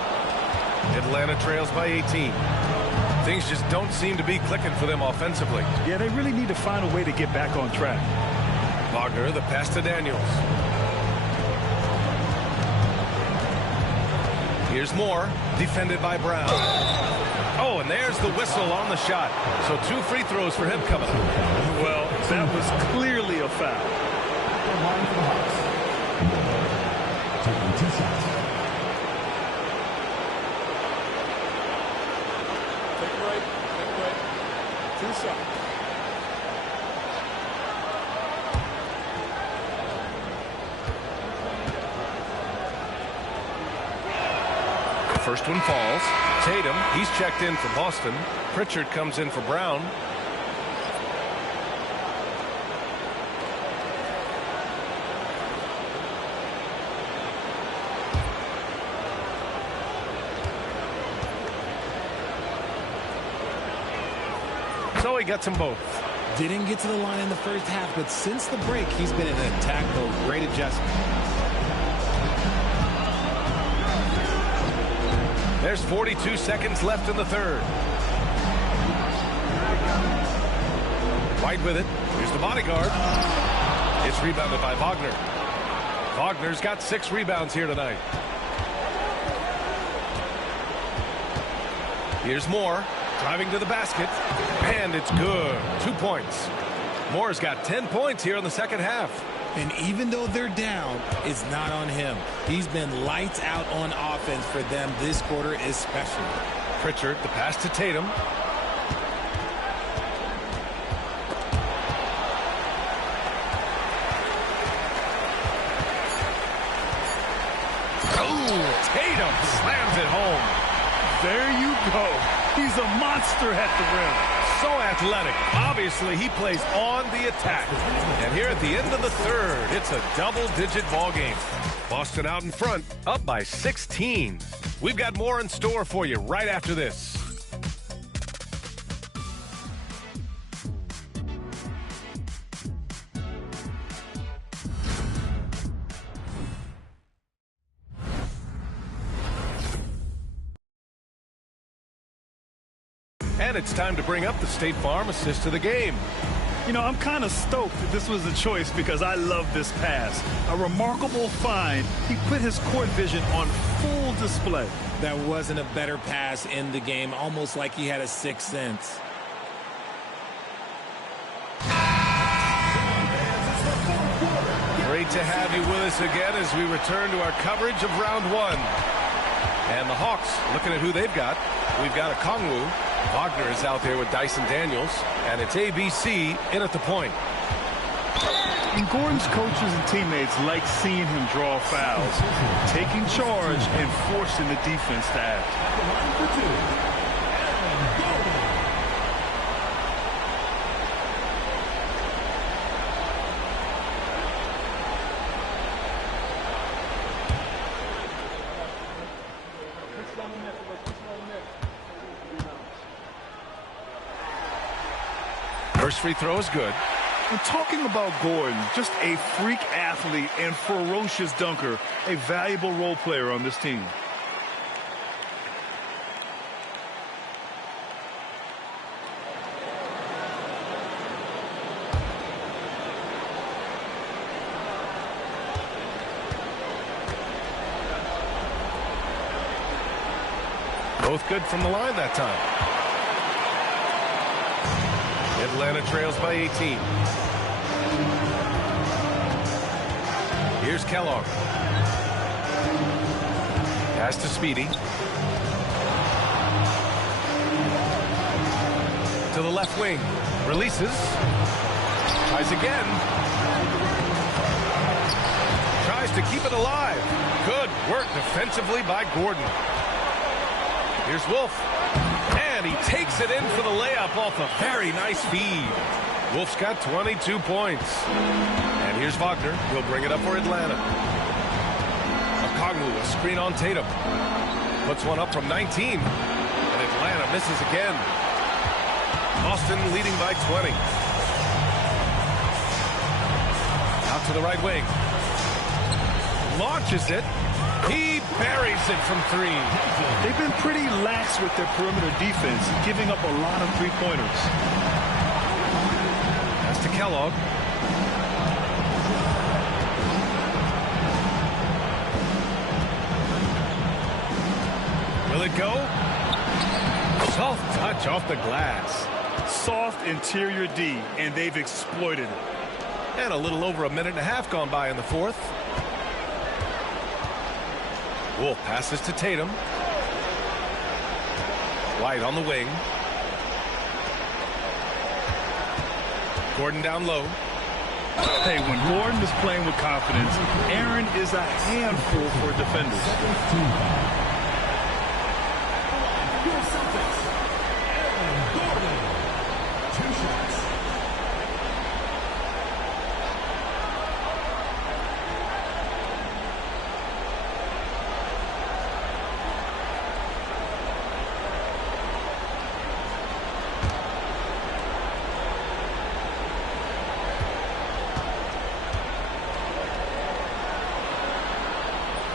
Atlanta trails by 18. Things just don't seem to be clicking for them offensively. Yeah, they really need to find a way to get back on track. Wagner, the pass to Daniels. Here's Moore, defended by Brown. Oh, and there's the whistle on the shot. So 2 free throws for him coming up. Well, that was clearly a foul. Taking 2 shots. Take a break. Take a break. 2 shots. First one falls. Tatum, he's checked in for Boston. Pritchard comes in for Brown. So he gets them both. Didn't get to the line in the first half, but since the break, he's been in an attack mode. Great adjustment. There's 42 seconds left in the third. White with it. Here's the bodyguard. It's rebounded by Wagner. Wagner's got 6 rebounds here tonight. Here's Moore. Driving to the basket, and it's good. 2 points. Moore's got 10 points here in the second half. And even though they're down, it's not on him. He's been lights out on offense for them this quarter especially. Pritchard, the pass to Tatum. Oh, Tatum slams it home. There you go. He's a monster at the rim. So athletic. Obviously, he plays on the attack. And here at the end of the third, it's a double-digit ball game. Boston out in front, up by 16. We've got more in store for you right after this. And it's time to bring up the State Farm assist to the game. You know, I'm kind of stoked that this was a choice because I love this pass. A remarkable find. He put his court vision on full display. That wasn't a better pass in the game, almost like he had a sixth sense. Great to have you with us again as we return to our coverage of round one. And the Hawks, looking at who they've got. We've got a Kongwu. Wagner is out there with Dyson Daniels. And it's ABC in at the point. And Gordon's coaches and teammates like seeing him draw fouls, taking charge and forcing the defense to act. First free throw is good. And talking about Gordon, just a freak athlete and ferocious dunker, a valuable role player on this team. Both good from the line that time. Atlanta trails by 18. Here's Kellogg. Pass to Speedy. To the left wing. Releases. Tries again. Tries to keep it alive. Good work defensively by Gordon. Here's Wolf. And he takes it in for the layup off a very nice feed. Wolf's got 22 points. And here's Wagner. He'll bring it up for Atlanta. Okongwu, a screen on Tatum. Puts one up from 19. And Atlanta misses again. Boston leading by 20. Out to the right wing. Launches it. He buries it from three. They've been pretty lax with their perimeter defense, giving up a lot of three-pointers. Pass to Kellogg. Will it go? Soft touch off the glass. Soft interior D, and they've exploited it. And a little over a minute and a half gone by in the fourth. Wolf passes to Tatum. White on the wing. Gordon down low. Hey, when Gordon is playing with confidence, Aaron is a handful for defenders. Your Celtics, Aaron Gordon. 2 shots.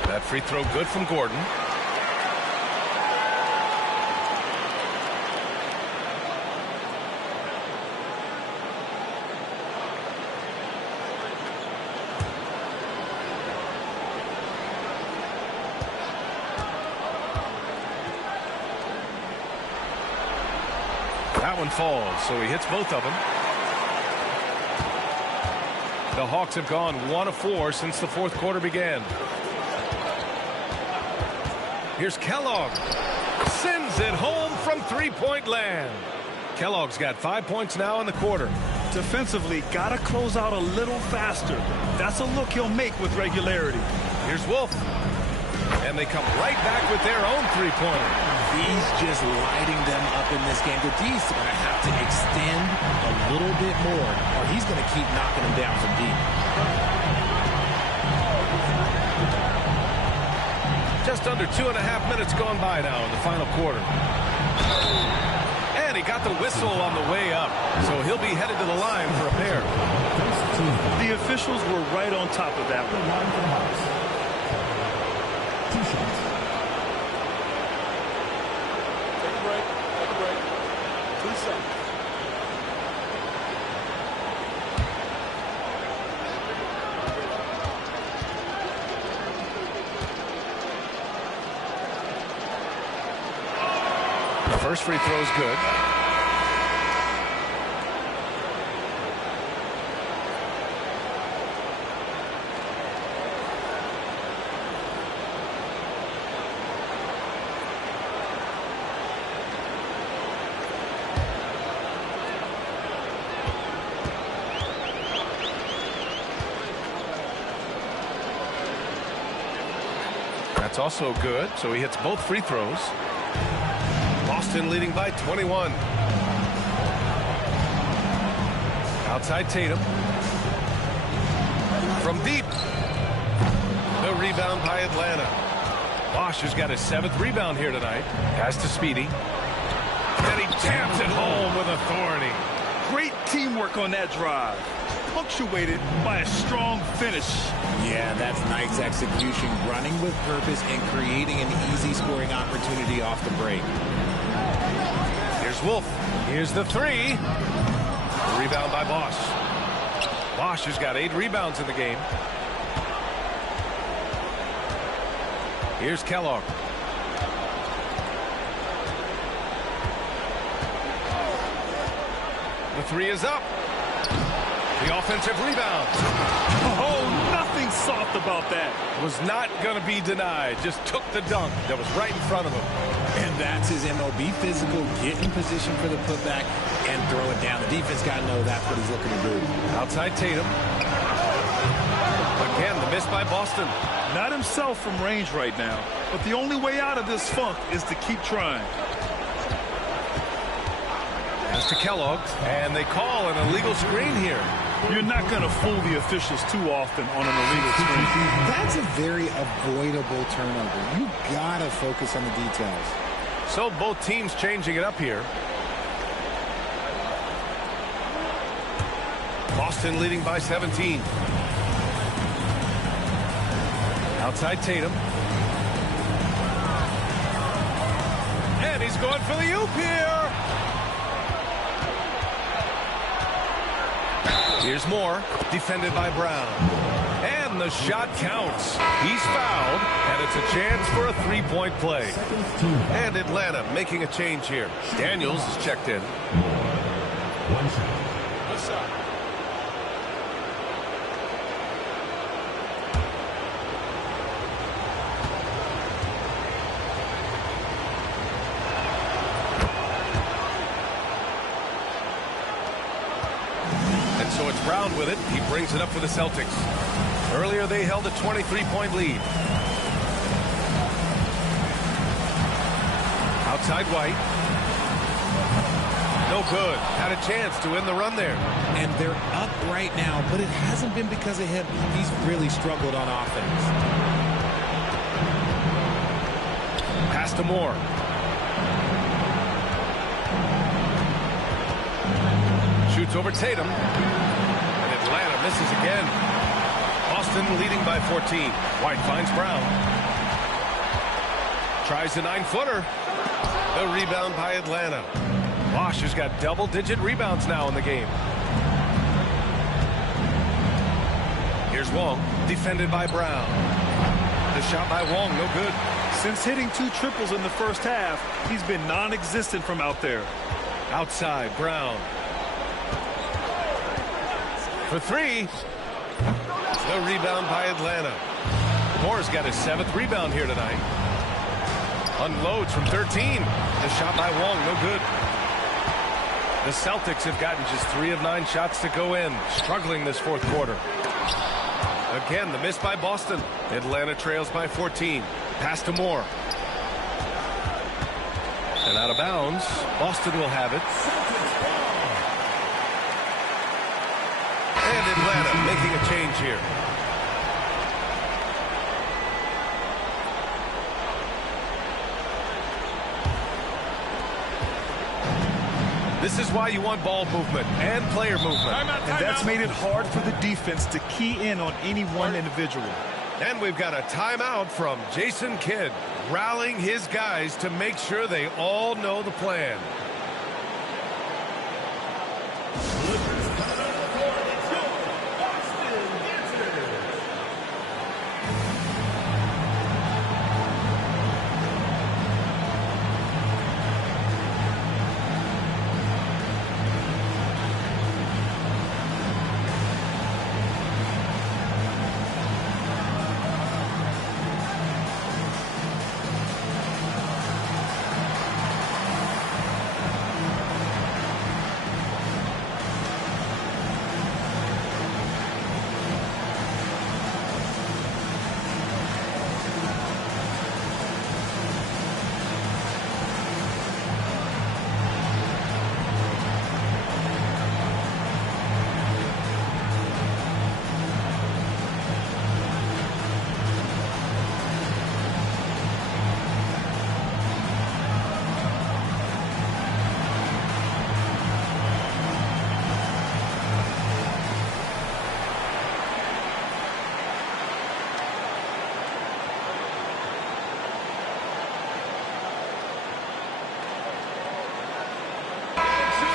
That free throw good from Gordon. That one falls, so he hits both of them. The Hawks have gone 1 of 4 since the fourth quarter began. Here's Kellogg. Sends it home from three-point land. Kellogg's got 5 points now in the quarter. Defensively, got to close out a little faster. That's a look he'll make with regularity. Here's Wolf. And they come right back with their own three-pointer. He's just lighting them up in this game. The D's going to have to extend a little bit more, or he's going to keep knocking them down from deep. Just under 2.5 minutes gone by now in the final quarter. And he got the whistle on the way up, so he'll be headed to the line for a pair. The officials were right on top of that one. 2 shots. Take a break. Take a break. 2 seconds. The first free throw is good. That's also good, so he hits both free throws. Boston leading by 21. Outside Tatum. From deep. The rebound by Atlanta. Bosch has got his 7th rebound here tonight. Pass to Speedy. And he jams it home with authority. Great teamwork on that drive. Punctuated by a strong finish. Yeah, that's nice execution, running with purpose and creating an easy scoring opportunity off the break. Here's Wolf. Here's the three. Rebound by Bosch. Bosch has got 8 rebounds in the game. Here's Kellogg. The three is up. The offensive rebound. Oh, nothing soft about that. Was not going to be denied. Just took the dunk that was right in front of him. And that's his MO. Be physical, get in position for the putback, and throw it down. The defense got to know that's what he's looking to do. Outside Tatum. Again, the miss by Boston. Not himself from range right now, but the only way out of this funk is to keep trying. Pass to Kellogg, and they call an illegal screen here. You're not going to fool the officials too often on an illegal screen. That's a very avoidable turnover. You got to focus on the details. So both teams changing it up here. Boston leading by 17. Outside Tatum. And he's going for the oop here. Here's Moore, defended by Brown. And the shot counts. He's fouled, and it's a chance for a three-point play. And Atlanta making a change here. Daniels is checked in. 1 shot. Good shot. So it's Brown with it. He brings it up for the Celtics. Earlier they held a 23-point lead. Outside White. No good. Had a chance to end the run there. And they're up right now, but it hasn't been because of him. He's really struggled on offense. Pass to Moore. Shoots over Tatum. And Atlanta misses again. Boston leading by 14. White finds Brown. Tries a 9-footer. The rebound by Atlanta. Bosch has got double-digit rebounds now in the game. Here's Wong, defended by Brown. The shot by Wong, no good. Since hitting 2 triples in the first half, he's been non-existent from out there. Outside, Brown. For three. The rebound by Atlanta. Moore's got his 7th rebound here tonight. Unloads from 13. The shot by Wong, no good. The Celtics have gotten just 3 of 9 shots to go in. Struggling this 4th quarter. Again, the miss by Boston. Atlanta trails by 14. Pass to Moore. And out of bounds. Boston will have it. And Atlanta making a change here. This is why you want ball movement and player movement. And that's made it hard for the defense to key in on any one individual. And we've got a timeout from Jason Kidd, rallying his guys to make sure they all know the plan.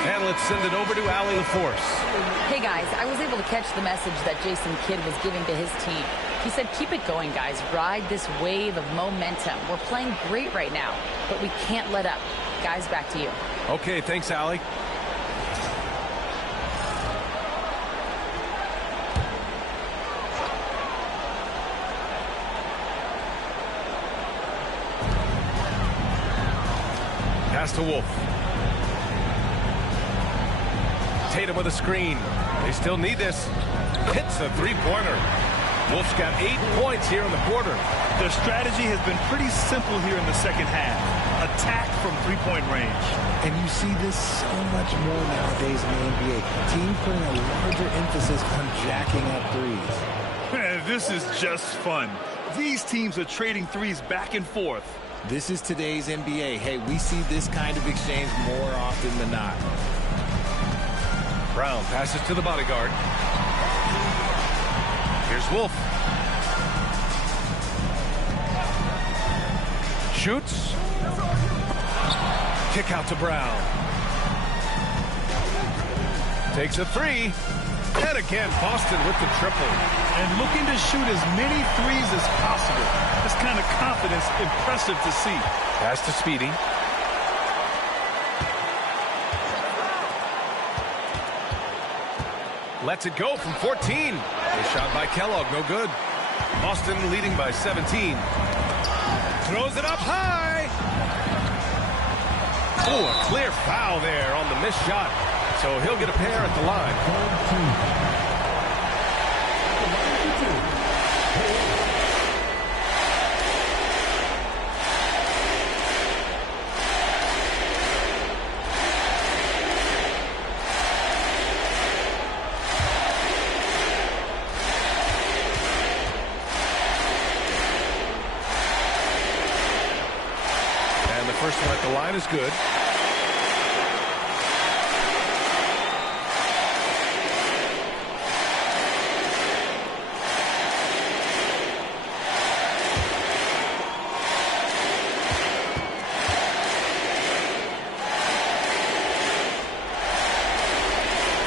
And let's send it over to Allie LaForce. Hey, guys, I was able to catch the message that Jason Kidd was giving to his team. He said, keep it going, guys. Ride this wave of momentum. We're playing great right now, but we can't let up. Guys, back to you. Okay, thanks, Allie. Pass to Wolf. Tatum with a screen. They still need this. Hits a three-pointer. Wolf's got 8 points here in the quarter. The strategy has been pretty simple here in the second half. Attack from three-point range. And you see this so much more nowadays in the NBA. Teams putting a larger emphasis on jacking up threes. Man, this is just fun. These teams are trading threes back and forth. This is today's NBA. Hey, we see this kind of exchange more often than not. Brown passes to the bodyguard. Here's Wolf. Shoots. Kick out to Brown. Takes a three. And again, Boston with the triple. And looking to shoot as many threes as possible. This kind of confidence, impressive to see. Pass to Speedy. Lets it go from 14. A shot by Kellogg, no good. Boston leading by 17. Throws it up high. Oh, a clear foul there on the missed shot. So he'll get a pair at the line. First one at the line is good.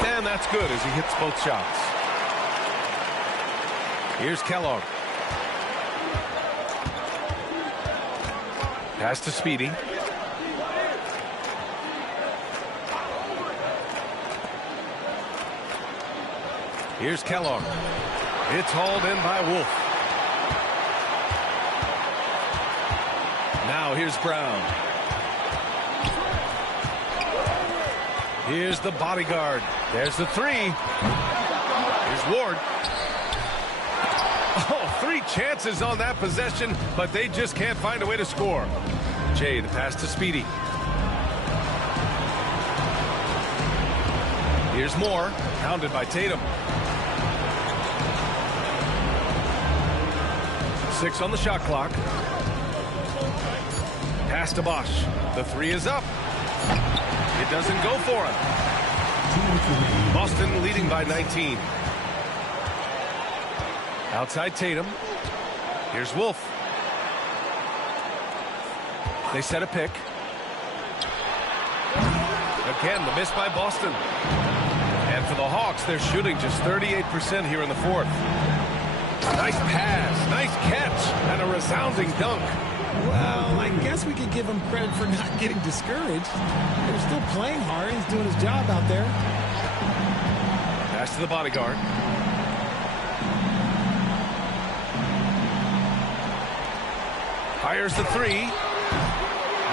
And that's good as he hits both shots. Here's Kellogg. Pass to Speedy. Here's Kellogg. It's hauled in by Wolf. Now here's Brown. Here's the bodyguard. There's the three. Here's Ward. Oh, 3 chances on that possession, but they just can't find a way to score. Jay, the pass to Speedy. Here's Moore, pounded by Tatum. 6 on the shot clock. Pass to Bosch. The 3 is up. It doesn't go for him. Boston leading by 19. Outside Tatum. Here's Wolf. They set a pick. Again, the miss by Boston. And for the Hawks, they're shooting just 38% here in the fourth. Nice pass, nice catch, and a resounding dunk. Well, I guess we could give him credit for not getting discouraged. They're still playing hard. He's doing his job out there. Pass to the bodyguard. Fires the 3.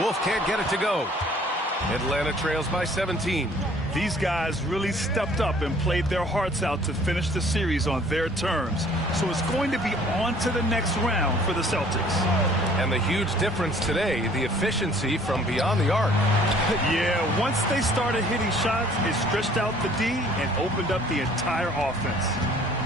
Wolf can't get it to go. Atlanta trails by 17. These guys really stepped up and played their hearts out to finish the series on their terms. So it's going to be on to the next round for the Celtics. And the huge difference today, the efficiency from beyond the arc. Yeah, once they started hitting shots, it stretched out the D and opened up the entire offense.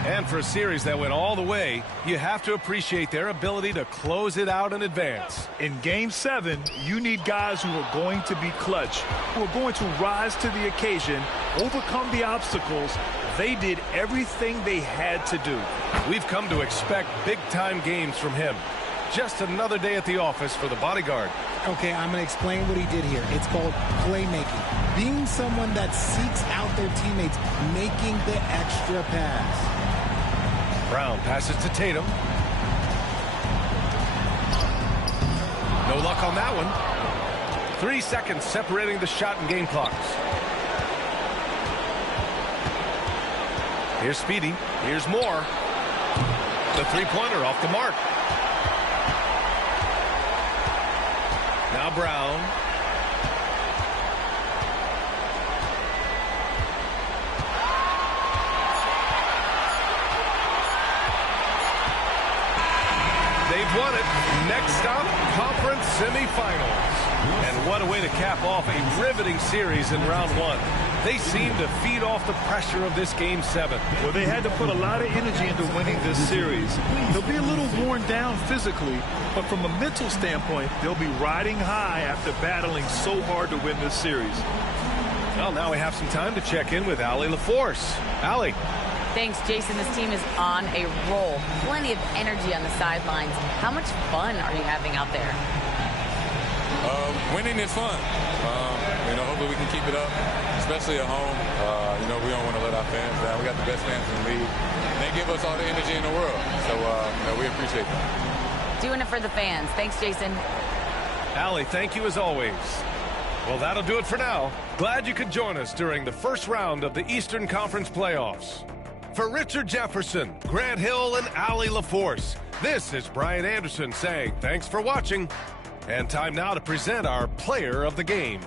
And for a series that went all the way, you have to appreciate their ability to close it out and advance. In Game 7, you need guys who are going to be clutch, who are going to rise to the occasion, overcome the obstacles. They did everything they had to do. We've come to expect big-time games from him. Just another day at the office for the bodyguard. Okay, I'm going to explain what he did here. It's called playmaking. Being someone that seeks out their teammates, making the extra pass. Brown passes to Tatum. No luck on that one. 3 seconds separating the shot and game clocks. Here's Speedy. Here's Moore. The three-pointer off the mark. Now Brown. They've won it. Next stop, conference semifinals. And what a way to cap off a riveting series in round 1. They seem to feed off the pressure of this Game 7. Well, they had to put a lot of energy into winning this series. They'll be a little worn down physically, but from a mental standpoint, they'll be riding high after battling so hard to win this series. Well, now we have some time to check in with Allie LaForce. Allie. Thanks, Jason. This team is on a roll. Plenty of energy on the sidelines. How much fun are you having out there? Winning is fun. Hopefully we can keep it up, especially at home. We don't want to let our fans down. We got the best fans in the league. And they give us all the energy in the world. So, we appreciate that. Doing it for the fans. Thanks, Jason. Allie, thank you as always. Well, that'll do it for now. Glad you could join us during the first round of the Eastern Conference playoffs. For Richard Jefferson, Grant Hill, and Allie LaForce, this is Brian Anderson saying thanks for watching. And time now to present our player of the game.